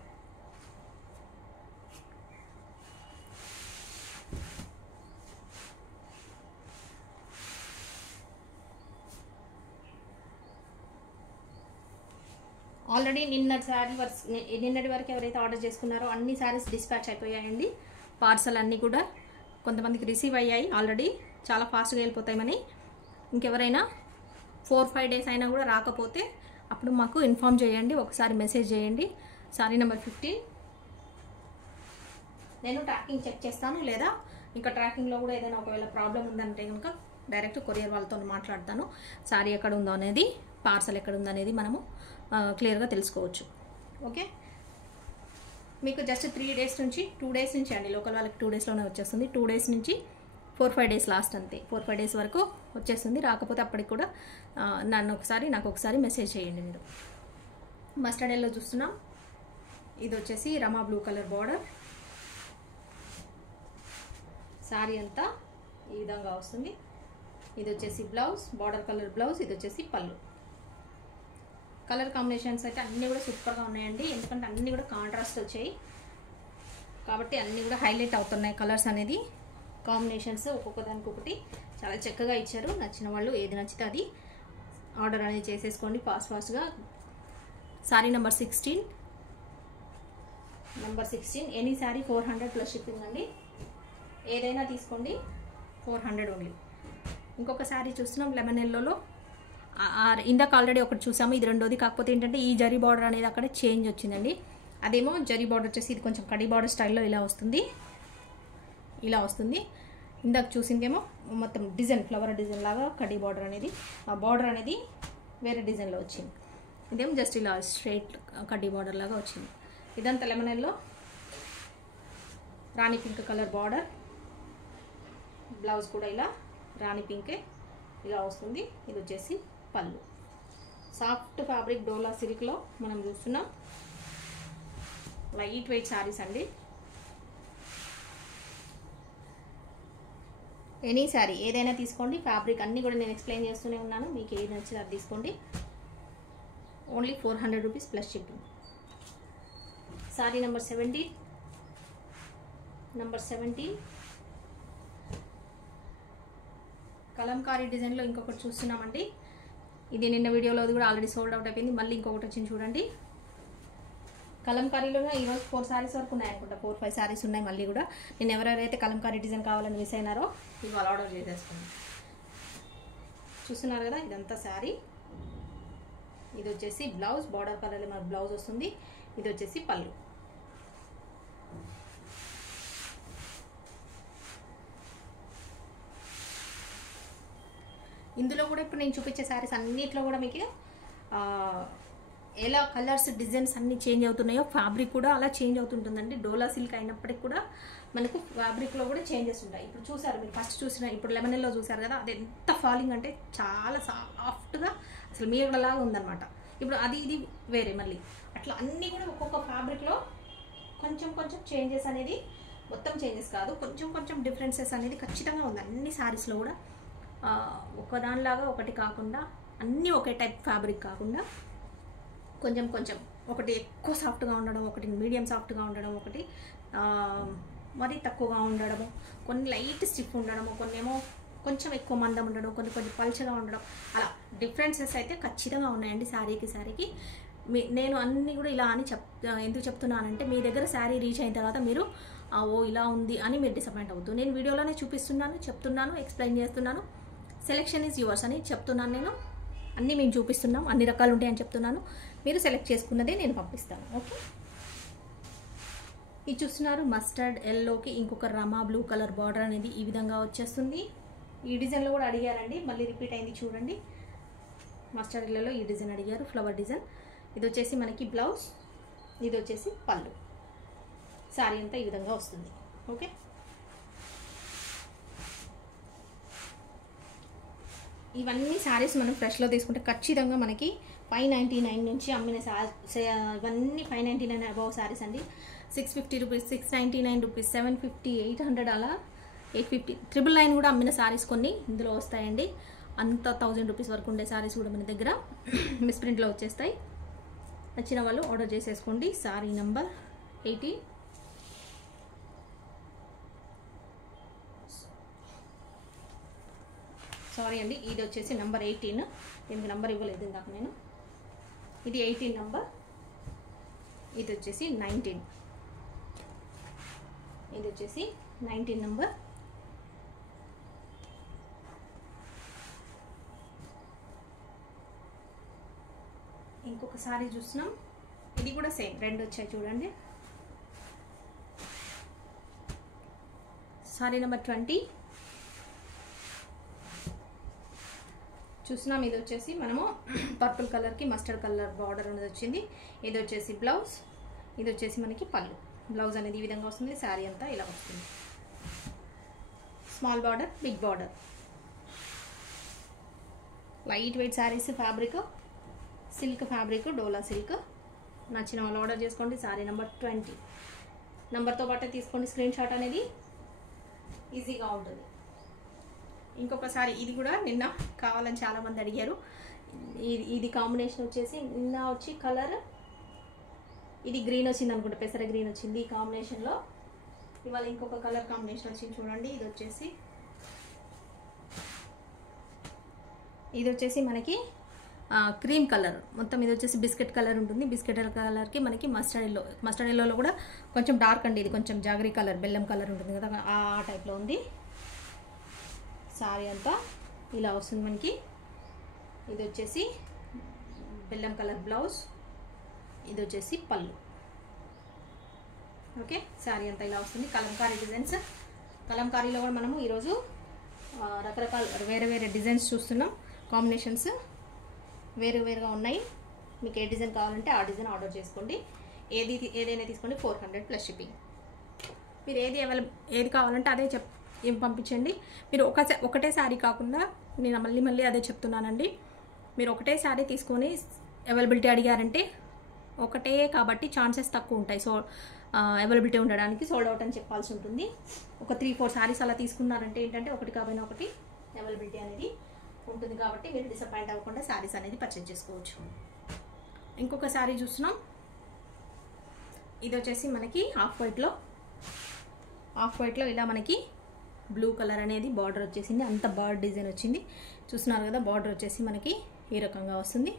ఆల్రెడీ నిన్నటి వరకు ఎవరైతే ఆర్డర్ చేసుకున్నారో అన్ని శారీస్ డిస్పాచ్ అయిపోయాయండి. పార్సల్ అన్నీ కూడా కొంతమందికి రిసీవ్ అయ్యాయి ఆల్రెడీ, చాలా ఫాస్ట్గా వెళ్ళిపోతాయి. మనీ ఇంకెవరైనా 4-5 డేస్ అయినా కూడా రాకపోతే అప్పుడు మాకు ఇన్ఫామ్ చేయండి, ఒకసారి మెసేజ్ చేయండి. శారీ నెంబర్ 15 నేను ట్రాకింగ్ చెక్ చేస్తాను, లేదా ఇంకా ట్రాకింగ్లో కూడా ఏదైనా ఒకవేళ ప్రాబ్లం ఉందంటే కనుక డైరెక్ట్ కొరియర్ వాళ్ళతో మాట్లాడతాను. శారీ ఎక్కడ ఉందో అనేది, పార్సల్ ఎక్కడ ఉందో అనేది మనము క్లియర్గా తెలుసుకోవచ్చు. ఓకే, మీకు జస్ట్ 3 డేస్ నుంచి 2 డేస్ నుంచి అండి, లోకల్ వాళ్ళకి 2 డేస్లోనే వచ్చేస్తుంది. 2 డేస్ నుంచి 4-5 డేస్ లాస్ట్ అంతే, 4-5 డేస్ వరకు వచ్చేస్తుంది. రాకపోతే అప్పటికి కూడా నాకు ఒకసారి మెసేజ్ చేయండి మీరు. మస్టర్డ్ ఎల్లో చూస్తున్నాం, ఇది వచ్చేసి రమా బ్లూ కలర్ బార్డర్, శారీ అంతా ఈ విధంగా వస్తుంది. ఇది వచ్చేసి బ్లౌజ్, బార్డర్ కలర్ బ్లౌజ్, ఇది వచ్చేసి పళ్ళు. కలర్ కాంబినేషన్స్ అయితే అన్నీ కూడా సూపర్గా ఉన్నాయండి, ఎందుకంటే అన్నీ కూడా కాంట్రాస్ట్ వచ్చాయి కాబట్టి అన్నీ కూడా హైలైట్ అవుతున్నాయి. కలర్స్ అనేది కాంబినేషన్స్ ఒక్కొక్క దానికి ఒకటి చాలా చక్కగా ఇచ్చారు. నచ్చిన వాళ్ళు ఏది నచ్చితే అది ఆర్డర్ అనేది చేసేసుకోండి ఫాస్ట్గా. Sari number 16 any sari 400 plus shipping అండి, ఏదైనా తీసుకోండి 400 ఓన్లీ. ఇంకొక శారీ చూస్తున్నాం లెమన్ ఎల్లోలో, ఇందాక ఆల్రెడీ ఒకటి చూసాము, ఇది రెండోది. కాకపోతే ఏంటంటే ఈ జరీ బార్డర్ అనేది అక్కడ చేంజ్ వచ్చిందండి. అదేమో జరీ బార్డర్ వచ్చేసి ఇది కొంచెం కడి బార్డర్ స్టైల్లో ఇలా వస్తుంది. ఇందాక చూసిందేమో మొత్తం డిజైన్, ఫ్లవర్ డిజైన్ లాగా కడి బార్డర్ అనేది, ఆ బార్డర్ అనేది వేరే డిజైన్లో వచ్చింది. ఇదేమో జస్ట్ ఇలా స్ట్రైట్ కడ్డీ బార్డర్ లాగా వచ్చింది. ఇదంతా లెమన్ ఎల్లో, రాణి పింక్ కలర్ బార్డర్, బ్లౌజ్ కూడా ఇలా రాణి పింకే ఇలా వస్తుంది. ఇది వచ్చేసి పళ్ళు. సాఫ్ట్ ఫ్యాబ్రిక్ డోలా సిల్క్లో మనం చూస్తున్నాం, లైట్ వెయిట్ శారీస్ అండి. ఎనీ శారీ ఏదైనా తీసుకోండి, ఫ్యాబ్రిక్ అన్నీ కూడా నేను ఎక్స్ప్లెయిన్ చేస్తూనే ఉన్నాను, మీకు ఏది నచ్చితే అది తీసుకోండి. Only 400 rupees plus shipping. Sari number 17 Kalamkari డిజైన్లో ఇంకొకటి చూస్తున్నామండి. ఇది నిన్న వీడియోలో కూడా ఆల్రెడీ సోల్డ్ అవుట్ అయిపోయింది, మళ్ళీ ఇంకొకటి వచ్చింది చూడండి. కలంకారీలోనే ఈరోజు 4 శారీస్ వరకు ఉన్నాయనుకుంటా, 4-5 శారీస్ ఉన్నాయి మళ్ళీ కూడా. నేను ఎవరెవరైతే కలంకారీ డిజైన్ కావాలని మిస్ అయినారో ఇవాళ ఆర్డర్ చేసేసుకున్నాను. చూస్తున్నారు కదా, ఇదంతా శారీ. ఇది వచ్చేసి బ్లౌజ్, బార్డర్ కలర్లో మనకు బ్లౌజ్ వస్తుంది. ఇది వచ్చేసి పళ్ళు. ఇందులో కూడా ఇప్పుడు నేను చూపించే శారీస్ అన్నిట్లో కూడా మీకు ఎలా కలర్స్ డిజైన్స్ అన్నీ చేంజ్ అవుతున్నాయో ఫ్యాబ్రిక్ కూడా అలా చేంజ్ అవుతుంటుందండి. డోలా సిల్క్ అయినప్పటికి కూడా మనకు ఫ్యాబ్రిక్లో కూడా చేంజెస్ ఉంటాయి. ఇప్పుడు చూసారు మీరు, ఫస్ట్ చూసిన ఇప్పుడు లెమన్ ఎల్లో చూసారు కదా, అది ఎంత ఫాలింగ్ అంటే చాలా సాఫ్ట్గా అసలు మీరులాగా ఉందన్నమాట. ఇప్పుడు అది ఇది వేరే మళ్ళీ అట్లా అన్నీ కూడా ఒక్కొక్క ఫ్యాబ్రిక్లో కొంచెం కొంచెం చేంజెస్ అనేది, మొత్తం చేంజెస్ కాదు, కొంచెం కొంచెం డిఫరెన్సెస్ అనేది ఖచ్చితంగా ఉంది అన్ని శారీస్లో కూడా. ఒకదానిలాగా ఒకటి కాకుండా అన్నీ ఒకే టైప్ ఫ్యాబ్రిక్ కాకుండా కొంచెం కొంచెం, ఒకటి ఎక్కువ సాఫ్ట్గా ఉండడం, ఒకటి మీడియం సాఫ్ట్గా ఉండడం, ఒకటి మరీ తక్కువగా ఉండడము, కొన్ని లైట్ స్టిఫ్ ఉండడము, కొన్ని ఏమో కొంచెం ఎక్కువ మందం ఉండడం, కొన్ని కొంచెం పల్చగా ఉండడం, అలా డిఫరెన్సెస్ అయితే ఖచ్చితంగా ఉన్నాయండి శారీకి. నేను అన్నీ కూడా ఇలా అని ఎందుకు చెప్తున్నానంటే మీ దగ్గర శారీ రీచ్ అయిన తర్వాత మీరు ఓ ఇలా ఉంది అని మీరు డిసప్పాయింట్ అవుతుంది. నేను వీడియోలోనే చెప్తున్నాను, ఎక్స్ప్లెయిన్ చేస్తున్నాను. సెలెక్షన్ ఈజ్ యువర్స్ అని చెప్తున్నాను. నేను అన్నీ మేము చూపిస్తున్నాం, అన్ని రకాలు ఉంటాయని చెప్తున్నాను. మీరు సెలెక్ట్ చేసుకున్నదే నేను పంపిస్తాను. ఓకే, ఇది చూస్తున్నారు మస్టర్డ్ ఎల్లోకి ఇంకొక రమా బ్లూ కలర్ బార్డర్ అనేది ఈ విధంగా వచ్చేస్తుంది. ఈ డిజైన్లో కూడా అడిగారండి, మళ్ళీ రిపీట్ అయింది చూడండి. మస్టర్డ్ ఎల్లోలో ఈ డిజైన్ అడిగారు, ఫ్లవర్ డిజైన్. ఇది వచ్చేసి మనకి బ్లౌజ్, ఇది వచ్చేసి పళ్ళు. శారీ అంతా ఈ విధంగా వస్తుంది. ఓకే, ఇవన్నీ శారీస్ మనం ఫ్రెష్లో తీసుకుంటే ఖచ్చితంగా మనకి 599 నుంచి అమ్మిన ఇవన్నీ 599 అబౌవ్ శారీస్ అండి. 650 రూపీస్, 699 రూపీస్, 750, 800 అలా 850, 999 కూడా అమ్మిన శారీస్ కొన్ని ఇందులో వస్తాయండి. అంత 1000 రూపీస్ వరకు ఉండే శారీస్ కూడా మన దగ్గర మిస్ప్రింట్లో వచ్చేస్తాయి. నచ్చిన వాళ్ళు ఆర్డర్ చేసేసుకోండి. శారీ నెంబర్ 80. సారీ అండి, ఇది వచ్చేసి నెంబర్ 18. దీనికి నెంబర్ ఇవ్వలేదు ఇందాక నేను. ఇది 18 నెంబర్, ఇది వచ్చేసి 19. ఇది వచ్చేసి 19 నెంబర్. ఇంకొక సారీ చూస్తున్నాం, ఇది కూడా సేమ్, రెండు వచ్చాయి చూడండి. సారీ నెంబర్ 20 చూస్తున్నాం. ఇది వచ్చేసి మనము పర్పుల్ కలర్కి మస్టర్డ్ కలర్ బార్డర్ అనేది వచ్చింది. ఇది వచ్చేసి బ్లౌజ్, ఇది వచ్చేసి మనకి పళ్ళు. బ్లౌజ్ అనేది ఈ విధంగా వస్తుంది, శారీ అంతా ఇలా వస్తుంది. Small border, big border, lightweight saris. Fabric silk fabric, Dola silk. నచ్చిన వాళ్ళు ఆర్డర్ చేసుకోండి. శారీ నెంబర్ 20. నెంబర్తో పాటే తీసుకోండి, స్క్రీన్ షాట్ అనేది ఈజీగా ఉంటుంది. ఇంకొక సారీ, ఇది కూడా నిన్న కావాలని చాలామంది అడిగారు. ఇది కాంబినేషన్ వచ్చేసి నిన్న వచ్చి కలర్ ఇది గ్రీన్ వచ్చింది అనుకుంటా, పెసర గ్రీన్ వచ్చింది ఈ కాంబినేషన్లో. ఇవాళ ఇంకొక కలర్ కాంబినేషన్ వచ్చింది చూడండి. ఇది వచ్చేసి మనకి క్రీమ్ కలర్, మొత్తం ఇది వచ్చేసి బిస్కెట్ కలర్ ఉంటుంది. బిస్కెట్ కలర్కి మనకి మస్టర్డ్ ఎల్లోలో కూడా కొంచెం డార్క్ అండి, ఇది కొంచెం జాగరీ కలర్, బెల్లం కలర్ ఉంటుంది కదా, ఆ టైప్లో ఉంది. సారీ అంతా ఇలా వస్తుంది మనకి. ఇది వచ్చేసి బెల్లం కలర్ బ్లౌజ్, ఇది వచ్చేసి పళ్ళు. ఓకే, సారీ అంతా ఇలా వస్తుంది. కలంకారీ డిజైన్స్. కలంకారీలో కూడా మనము ఈరోజు రకరకాల వేరే డిజైన్స్ చూస్తున్నాం. కాంబినేషన్స్ వేరుగా ఉన్నాయి. మీకు ఏ డిజైన్ కావాలంటే ఆ డిజైన్ ఆర్డర్ చేసుకోండి. ఏదైనా తీసుకోండి, 400 ప్లస్ షిప్పింగ్. మీరు ఏది కావాలంటే అదే ఏం పంపించండి. మీరు ఒకటే శారీ కాకుండా, నేను మళ్ళీ అదే చెప్తున్నానండి, మీరు ఒకటే శారీ తీసుకొని అవైలబిలిటీ అడిగారంటే ఒకటే కాబట్టి ఛాన్సెస్ తక్కువ ఉంటాయి. సో అవైలబిలిటీ ఉండడానికి సోల్డ్ అవుట్ అని చెప్పాల్సి ఉంటుంది. ఒక 3-4 శారీస్ అలా తీసుకున్నారంటే ఏంటంటే ఒకటి కాబట్టి ఒకటి అవైలబిలిటీ అనేది ఉంటుంది. కాబట్టి మీరు డిసప్పాయింట్ అవ్వకుండా శారీస్ అనేది పర్చేజ్ చేసుకోవచ్చు. ఇంకొక శారీ చూస్తున్నాం. ఇది వచ్చేసి మనకి హాఫ్ వైట్లో ఇలా మనకి బ్లూ కలర్ అనేది బార్డర్ వచ్చేసింది. అంత బర్డ్ డిజైన్ వచ్చింది చూస్తున్నారు కదా. బార్డర్ వచ్చేసి మనకి ఈ రకంగా వస్తుంది.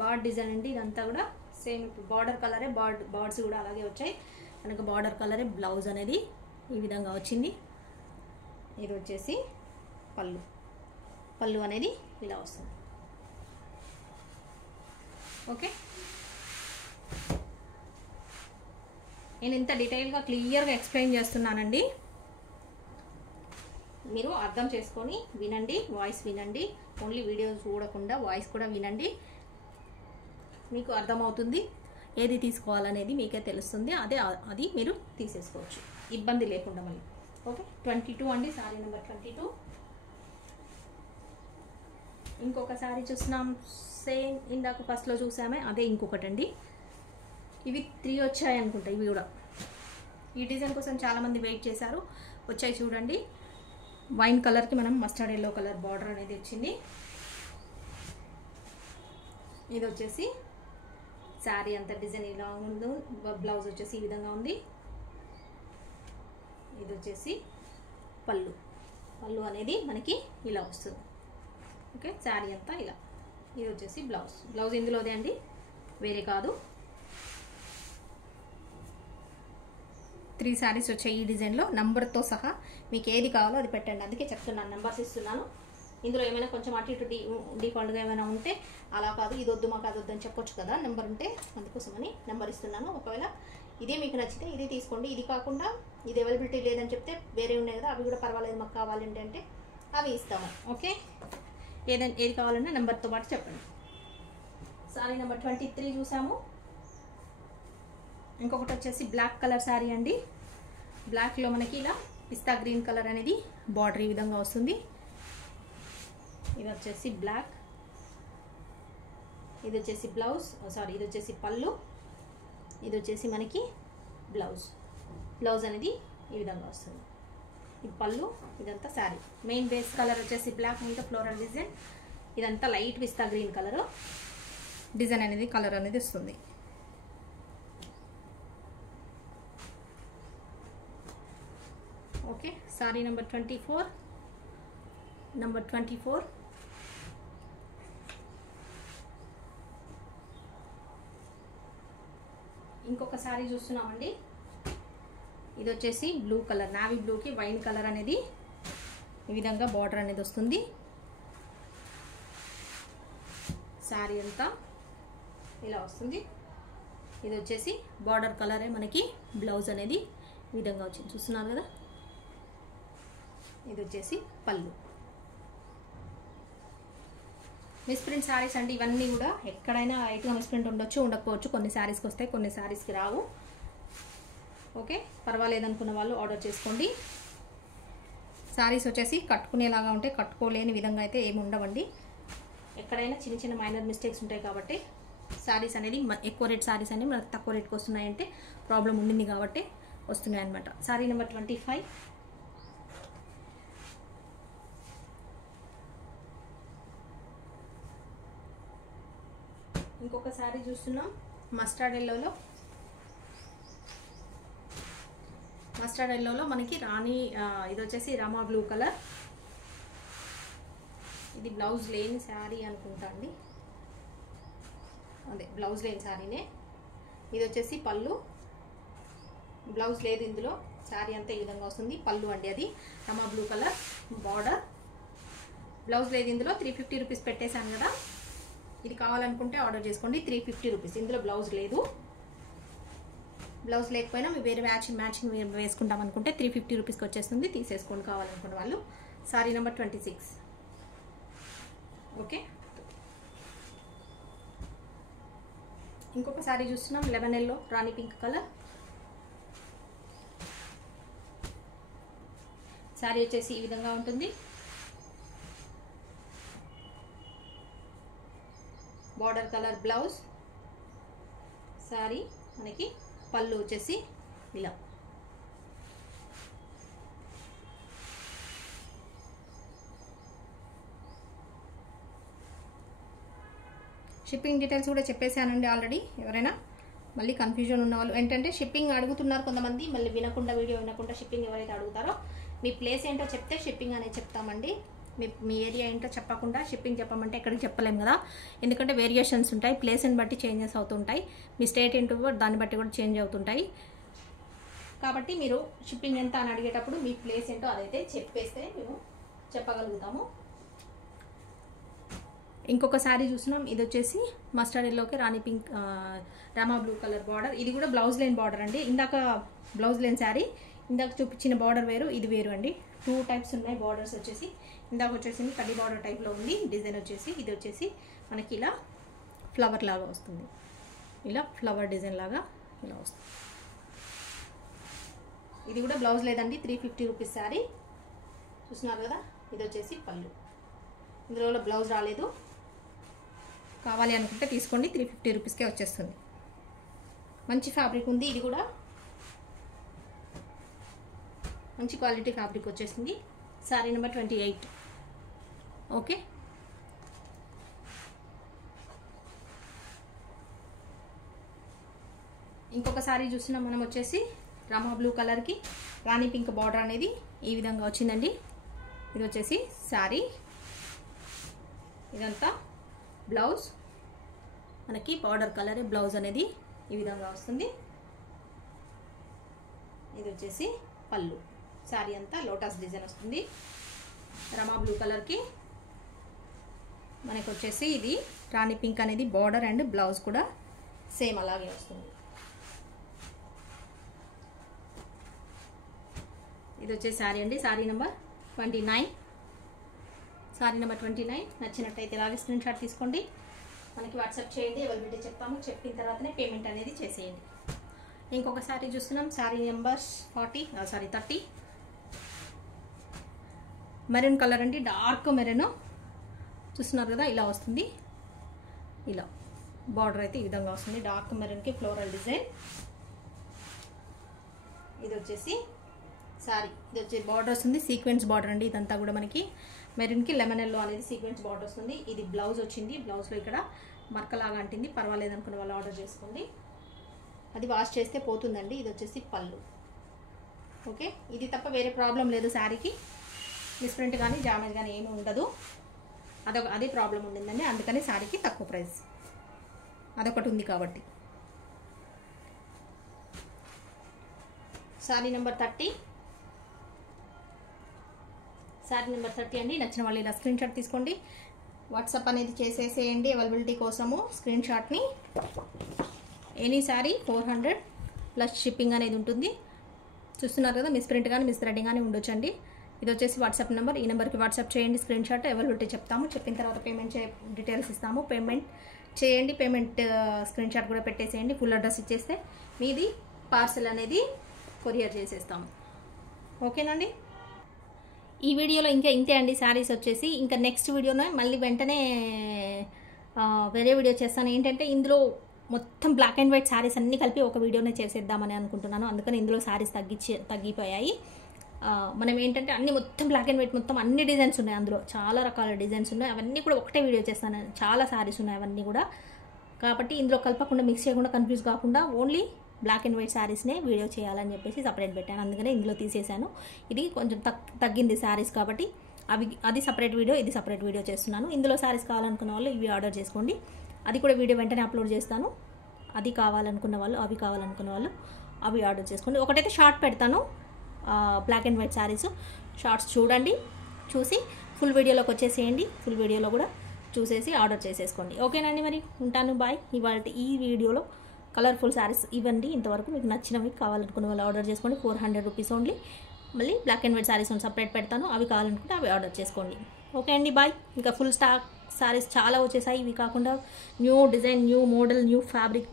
బార్డ్ డిజైన్ అండి ఇదంతా కూడా సేమ్. బార్డర్ కలరే బార్డ్స్ కూడా అలాగే వచ్చాయి మనకి. బార్డర్ కలరే బ్లౌజ్ అనేది ఈ విధంగా వచ్చింది. ఇది వచ్చేసి పళ్ళు అనేది ఇలా వస్తుంది. ఓకే, నేను ఇంత డీటెయిల్గా క్లియర్గా ఎక్స్ప్లెయిన్ చేస్తున్నానండి. మీరు అర్థం చేసుకొని వినండి, వాయిస్ వినండి. ఓన్లీ వీడియో చూడకుండా వాయిస్ కూడా వినండి, మీకు అర్థమవుతుంది. ఏది తీసుకోవాలనేది మీకే తెలుస్తుంది. అది మీరు తీసేసుకోవచ్చు ఇబ్బంది లేకుండా మళ్ళీ. ఓకే, 22 అండి, సారీ నెంబర్ 22. ఇంకొక సారీ చూస్తున్నాం, సేమ్ ఇందాక ఫస్ట్లో చూసామే అదే ఇంకొకటి అండి. ఇవి 3 వచ్చాయి అనుకుంటా. ఇవి కూడా ఈ డిజైన్ కోసం చాలామంది వెయిట్ చేశారు. వచ్చాయి చూడండి. వైన్ కలర్కి మనం మస్టర్డ్ ఎల్లో కలర్ బార్డర్ అనేది వచ్చింది. ఇది వచ్చేసి శారీ అంతా డిజైన్ ఇలా ఉందో, బ్లౌజ్ వచ్చేసి ఈ విధంగా ఉంది. ఇది వచ్చేసి పళ్ళు. పళ్ళు అనేది మనకి ఇలా వస్తుంది. ఓకే, శారీ అంతా ఇలా. ఇది వచ్చేసి బ్లౌజ్. బ్లౌజ్ ఇందులోదే అండి, వేరే కాదు. 3 శారీస్ వచ్చాయి ఈ డిజైన్లో. నంబర్తో సహా మీకు ఏది కావాలో అది పెట్టండి. అందుకే చెప్తున్నాను, నెంబర్స్ ఇస్తున్నాను. ఇందులో ఏమైనా కొంచెం అటు ఇటు డిఫాల్ట్గా ఏమైనా ఉంటే అలా కాదు, ఇది వద్దు మాకు అది వద్దు అని చెప్పొచ్చు కదా, నెంబర్ ఉంటే. అందుకోసమని నెంబర్ ఇస్తున్నాను. ఒకవేళ ఇదే మీకు నచ్చితే ఇది తీసుకోండి. ఇది కాకుండా ఇది అవైలబిలిటీ లేదని చెప్తే వేరే ఉన్నాయి కదా, అవి కూడా పర్వాలేదు మాకు కావాలంటే అంటే అవి ఇస్తాము. ఓకే, ఏది కావాలన్నా నెంబర్తో పాటు చెప్పండి. సారీ నెంబర్ 23 చూసాము. ఇంకొకటి వచ్చేసి బ్లాక్ కలర్ శారీ అండి. బ్లాక్లో మనకి ఇలా పిస్తా గ్రీన్ కలర్ అనేది బార్డర్ ఈ విధంగా వస్తుంది. ఇది వచ్చేసి బ్లాక్. ఇది వచ్చేసి బ్లౌజ్, సారీ ఇది వచ్చేసి పళ్ళు. ఇది వచ్చేసి మనకి బ్లౌజ్. బ్లౌజ్ అనేది ఈ విధంగా వస్తుంది. ఇది పళ్ళు, ఇదంతా శారీ. మెయిన్ బేస్ కలర్ వచ్చేసి బ్లాక్ మీద ఫ్లోరల్ డిజైన్. ఇదంతా లైట్ పిస్తా గ్రీన్ కలర్ డిజైన్ అనేది కలర్ అనేది వస్తుంది. Okay, sorry number 24. నెంబర్ 24 ఇంకొక శారీ చూస్తున్నామండి. ఇది వచ్చేసి బ్లూ కలర్, నావీ బ్లూకి వైన్ కలర్ అనేది ఈ విధంగా బార్డర్ అనేది వస్తుంది. శారీ అంతా ఇలా వస్తుంది. ఇది వచ్చేసి బార్డర్ కలరే మనకి బ్లౌజ్ అనేది ఈ విధంగా వచ్చింది, చూస్తున్నారు కదా. ఇది వచ్చేసి పళ్ళు. మిస్ప్రింట్ శారీస్ అంటే ఇవన్నీ కూడా ఎక్కడైనా లైట్గా మిస్ప్రింట్ ఉండొచ్చు, ఉండకపోవచ్చు. కొన్ని శారీస్కి వస్తాయి, కొన్ని శారీస్కి రావు. ఓకే, పర్వాలేదు అనుకున్న వాళ్ళు ఆర్డర్ చేసుకోండి. శారీస్ వచ్చేసి కట్టుకునేలాగా ఉంటే, కట్టుకోలేని విధంగా అయితే ఏమి ఉండవండి. ఎక్కడైనా చిన్న చిన్న మైనర్ మిస్టేక్స్ ఉంటాయి కాబట్టి శారీస్ అనేది ఎక్కువ రేట్ శారీస్ అనేవి మనకు తక్కువ రేట్కి వస్తున్నాయంటే ప్రాబ్లం ఉండింది కాబట్టి వస్తున్నాయి అనమాట. శారీ నెంబర్ 25. ఇంకొక శారీ చూస్తున్నాం మస్టర్డ్ ఎల్లోలో. మస్టర్డ్ ఎల్లోలో మనకి రాణి, ఇది వచ్చేసి రామా బ్లూ కలర్. ఇది బ్లౌజ్ లేని శారీ అనుకుంటా అండి, అదే బ్లౌజ్ లేని శారీనే. ఇది వచ్చేసి పళ్ళు. బ్లౌజ్ లేదు ఇందులో, శారీ అంతా ఈ విధంగా వస్తుంది. పళ్ళు అండి, అది Rama blue colour border. Blouse లేదు ఇందులో. 350 రూపీస్ పెట్టేశాను కదా. ఇది కావాలనుకుంటే ఆర్డర్ చేసుకోండి. 350 రూపీస్. ఇందులో బ్లౌజ్ లేదు. బ్లౌజ్ లేకపోయినా మీరు వేరే మ్యాచింగ్ వేసుకుంటాం అనుకుంటే 350 రూపీస్కి వచ్చేస్తుంది. తీసేసుకోండి కావాలనుకున్న వాళ్ళు. Sorry number 26. ఓకే, ఇంకొక సారీ చూస్తున్నాం లెమన్ ఎల్లో రాణి పింక్ కలర్. సారీ వచ్చేసి ఈ విధంగా ఉంటుంది. Border colour blouse. సారీ మనకి పళ్ళు వచ్చేసి ఇలా. షిప్పింగ్ డీటెయిల్స్ కూడా చెప్పేశానండి ఆల్రెడీ. ఎవరైనా మళ్ళీ కన్ఫ్యూజన్ ఉన్న వాళ్ళు ఏంటంటే షిప్పింగ్ అడుగుతున్నారు కొంతమంది, మళ్ళీ వినకుండా వీడియో వినకుండా షిప్పింగ్ ఎవరైతే అడుగుతారో మీ ప్లేస్ ఏంటో చెప్తే షిప్పింగ్ అనేది చెప్తామండి. మీ ఏరియా ఏంటో చెప్పకుండా షిప్పింగ్ చెప్పమంటే ఎక్కడికి చెప్పలేము కదా, ఎందుకంటే వేరియేషన్స్ ఉంటాయి, ప్లేస్ని బట్టి చేంజెస్ అవుతుంటాయి. మీ స్టేట్ ఏంటో దాన్ని బట్టి కూడా చేంజ్ అవుతుంటాయి. కాబట్టి మీరు షిప్పింగ్ ఎంత అని అడిగేటప్పుడు మీ ప్లేస్ ఏంటో అదైతే చెప్పేస్తే మేము చెప్పగలుగుతాము. ఇంకొక శారీ చూస్తున్నాం. ఇది వచ్చేసి మస్టర్డ్ ఎల్లోకి rani pink Rama blue colour border. ఇది కూడా బ్లౌజ్ లేని బార్డర్ అండి. ఇందాక బ్లౌజ్ లేని శారీ, ఇందాక చూపించిన బార్డర్ వేరు, ఇది వేరు అండి. 2 టైప్స్ ఉన్నాయి బార్డర్స్ వచ్చేసి. ఇందాక వచ్చేసి కడ్డీ బార్డర్ టైప్లో ఉంది డిజైన్ వచ్చేసి. ఇది వచ్చేసి మనకి ఇలా ఫ్లవర్ లాగా వస్తుంది, ఇలా ఫ్లవర్ డిజైన్ లాగా ఇలా వస్తుంది. ఇది కూడా బ్లౌజ్ లేదండి. 350 రూపీస్ శారీ చూస్తున్నారు కదా. ఇది వచ్చేసి పళ్ళు. ఇందులో బ్లౌజ్ రాలేదు. కావాలి అనుకుంటే తీసుకోండి, 350 రూపీస్కే వచ్చేస్తుంది. మంచి ఫ్యాబ్రిక్ ఉంది. ఇది కూడా మంచి క్వాలిటీ ఫ్యాబ్రిక్ వచ్చేసింది. శారీ నెంబర్ 28. ఓకే, సారీ చూస్తున్నాం మనం వచ్చేసి రామా బ్లూ కలర్కి రాణి పింక్ బార్డర్ అనేది ఈ విధంగా వచ్చిందండి. ఇది వచ్చేసి సారీ, ఇదంతా బ్లౌజ్, మనకి బార్డర్ కలర్ బ్లౌజ్ అనేది ఈ విధంగా వస్తుంది. ఇది వచ్చేసి పళ్ళు, సారీ అంతా లోటస్ డిజైన్ వస్తుంది. రమా బ్లూ కలర్కి మనకు వచ్చేసి ఇది రాణి పింక్ అనేది బార్డర్ అండ్ బ్లౌజ్ కూడా సేమ్ అలాగే వస్తుంది. ఇది వచ్చే శారీ అండి, శారీ నెంబర్ 29. శారీ నెంబర్ 29 నచ్చినట్టయితే ఇలాగే స్క్రీన్ షాట్ తీసుకోండి, మనకి వాట్సాప్ చేయండి. అవైలబిలిటీ చెప్తాము, చెప్పిన తర్వాతనే పేమెంట్ అనేది చేసేయండి. ఇంకొక శారీ చూస్తున్నాం, శారీ నెంబర్ 30 మెరూన్ కలర్ అండి, డార్క్ మెరూన్ చూస్తున్నారు కదా, ఇలా వస్తుంది. ఇలా బార్డర్ అయితే ఈ విధంగా వస్తుంది, డార్క్ మెరూన్కి ఫ్లోరల్ డిజైన్. ఇది వచ్చేసి సారీ, ఇది వచ్చే బార్డర్ వస్తుంది సీక్వెన్స్ బార్డర్ అండి. ఇదంతా కూడా మనకి మెరూన్కి లెమన్ ఎల్లో అనేది సీక్వెన్స్ బార్డర్ వస్తుంది. ఇది బ్లౌజ్ వచ్చింది, బ్లౌజ్లో ఇక్కడ మరకలాగా అంటింది. పర్వాలేదు అనుకున్న వాళ్ళు ఆర్డర్ చేసుకోండి, అది వాష్ చేస్తే పోతుందండి. ఇది వచ్చేసి పళ్ళు. ఓకే, ఇది తప్ప వేరే ప్రాబ్లం లేదు శారీకి, మిస్ప్రింట్ కానీ డ్యామేజ్ కానీ ఏమీ ఉండదు. అదే ప్రాబ్లం ఉండిందండి, అందుకని శారీకి తక్కువ ప్రైస్ అదొకటి ఉంది కాబట్టి. శారీ నెంబర్ 30, శారీ నెంబర్ 30 అండి. నచ్చిన వాళ్ళు ఇలా స్క్రీన్ షాట్ తీసుకోండి, వాట్సాప్ అనేది చేసేసేయండి అవైలబిలిటీ కోసము. స్క్రీన్ షాట్ని ఎనీ శారీ 400 ప్లస్ షిప్పింగ్ అనేది ఉంటుంది. చూస్తున్నారు కదా, మిస్ప్రింట్ కానీ మిస్థ్రెడింగ్ కానీ ఉండొచ్చండి. ఇది వచ్చేసి వాట్సాప్ నెంబర్, ఈ నెంబర్కి వాట్సాప్ చేయండి స్క్రీన్ షాట్, అవైలబిలిటీ చెప్తాము. చెప్పిన తర్వాత పేమెంట్ డీటెయిల్స్ ఇస్తాము, పేమెంట్ చేయండి. పేమెంట్ స్క్రీన్ షాట్ కూడా పెట్టేసేయండి. ఫుల్ అడ్రస్ ఇచ్చేస్తే మీది పార్సల్ అనేది కొరియర్ చేసేస్తాము. ఓకేనండి, ఈ వీడియోలో ఇంకా ఇంతే అండి శారీస్ వచ్చేసి. ఇంకా నెక్స్ట్ వీడియోలో మళ్ళీ వెంటనే వేరే వీడియో చేస్తాను. ఏంటంటే ఇందులో మొత్తం బ్లాక్ అండ్ వైట్ శారీస్ అన్నీ కలిపి ఒక వీడియోనే చేసేద్దామని అనుకుంటున్నాను, అందుకని ఇందులో శారీస్ తగ్గిపోయాయి. మనం ఏంటంటే అన్ని మొత్తం బ్లాక్ అండ్ వైట్, మొత్తం అన్ని డిజైన్స్ ఉన్నాయి, అందులో చాలా రకాల డిజైన్స్ ఉన్నాయి. అవన్నీ కూడా ఒకటే వీడియో చేస్తాను, చాలా శారీస్ ఉన్నాయి అవన్నీ కూడా. కాబట్టి ఇందులో కలపకుండా మిక్స్ చేయకుండా కన్ఫ్యూజ్ కాకుండా ఓన్లీ బ్లాక్ అండ్ వైట్ శారీస్నే వీడియో చేయాలని చెప్పేసి సపరేట్ పెట్టాను, అందుకనే ఇందులో తీసేసాను. ఇది కొంచెం తగ్గింది శారీస్ కాబట్టి అది సపరేట్ వీడియో, ఇది సపరేట్ వీడియో చేస్తున్నాను. ఇందులో శారీస్ కావాలనుకున్న వాళ్ళు ఇవి ఆర్డర్ చేసుకోండి, అది కూడా వీడియో వెంటనే అప్లోడ్ చేస్తాను. అది కావాలనుకున్న వాళ్ళు, అవి కావాలనుకున్న వాళ్ళు అవి ఆర్డర్ చేసుకోండి. ఒకటైతే షార్ట్ పెడతాను, black and white sarees shorts చూడండి, చూసి ఫుల్ వీడియోలోకి వచ్చేసేయండి. ఫుల్ వీడియోలో కూడా చూసేసి ఆర్డర్ చేసేసుకోండి. ఓకేనండి, మరి ఉంటాను, బాయ్. ఇవాళ ఈ వీడియోలో కలర్ఫుల్ శారీస్ ఇవ్వండి. ఇంతవరకు మీకు నచ్చినవి కావాలనుకున్న వాళ్ళు ఆర్డర్ చేసుకోండి, 400 రూపీస్ ఓన్లీ. మళ్ళీ black and white sarees separate పెడతాను, అవి కావాలనుకుంటే అవి ఆర్డర్ చేసుకోండి. ఓకే అండి, బాయ్. ఇంకా ఫుల్ స్టాక్ శారీస్ చాలా వచ్చేసాయి. ఇవి కాకుండా new design, new model, new fabric,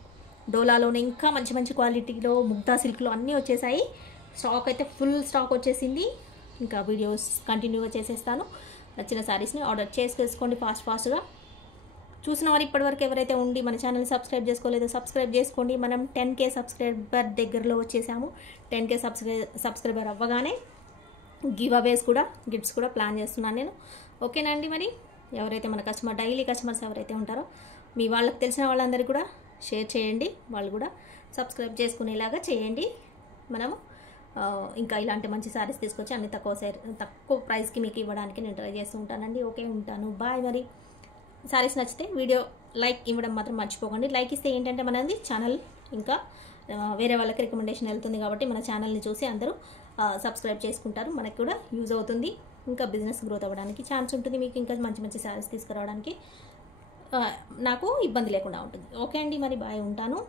డోలాలోనే ఇంకా మంచి మంచి క్వాలిటీలో ముగ్ధా సిల్క్లో అన్నీ వచ్చేసాయి. స్టాక్ అయితే ఫుల్ స్టాక్ వచ్చేసింది. ఇంకా వీడియోస్ కంటిన్యూగా చేసేస్తాను. నచ్చిన శారీస్ని ఆర్డర్ చేసుకోండి ఫాస్ట్గా. చూసిన వారు ఇప్పటివరకు ఎవరైతే ఉండి మన ఛానల్ని సబ్స్క్రైబ్ చేసుకోలేదో సబ్స్క్రైబ్ చేసుకోండి. మనం 10K సబ్స్క్రైబర్ దగ్గరలో వచ్చేసాము. 10K సబ్స్క్రైబర్ అవ్వగానే గివ్ అవేస్ కూడా, గిఫ్ట్స్ కూడా ప్లాన్ చేస్తున్నాను నేను. ఓకేనండి, మరి ఎవరైతే మన డైలీ కస్టమర్స్ ఎవరైతే ఉంటారో మీ వాళ్ళకి తెలిసిన వాళ్ళందరికీ కూడా షేర్ చేయండి, వాళ్ళు కూడా సబ్స్క్రైబ్ చేసుకునేలాగా చేయండి. మనము ఇంకా ఇలాంటి మంచి శారీస్ తీసుకొచ్చి అన్ని తక్కువ ప్రైస్కి మీకు ఇవ్వడానికి నేను ట్రై చేస్తూ ఉంటానండి. ఓకే, ఉంటాను, బాయ్. మరి శారీస్ నచ్చితే వీడియో లైక్ ఇవ్వడం మాత్రం మర్చిపోకండి. లైక్ ఇస్తే ఏంటంటే మనది ఛానల్ ఇంకా వేరే వాళ్ళకి రికమెండేషన్ వెళ్తుంది కాబట్టి మన ఛానల్ని చూసి అందరూ సబ్స్క్రైబ్ చేసుకుంటారు, మనకు కూడా యూజ్ అవుతుంది. ఇంకా బిజినెస్ గ్రోత్ అవ్వడానికి ఛాన్స్ ఉంటుంది, మీకు ఇంకా మంచి మంచి శారీస్ తీసుకురావడానికి నాకు ఇబ్బంది లేకుండా ఉంటుంది. ఓకే అండి, మరి బాయ్, ఉంటాను.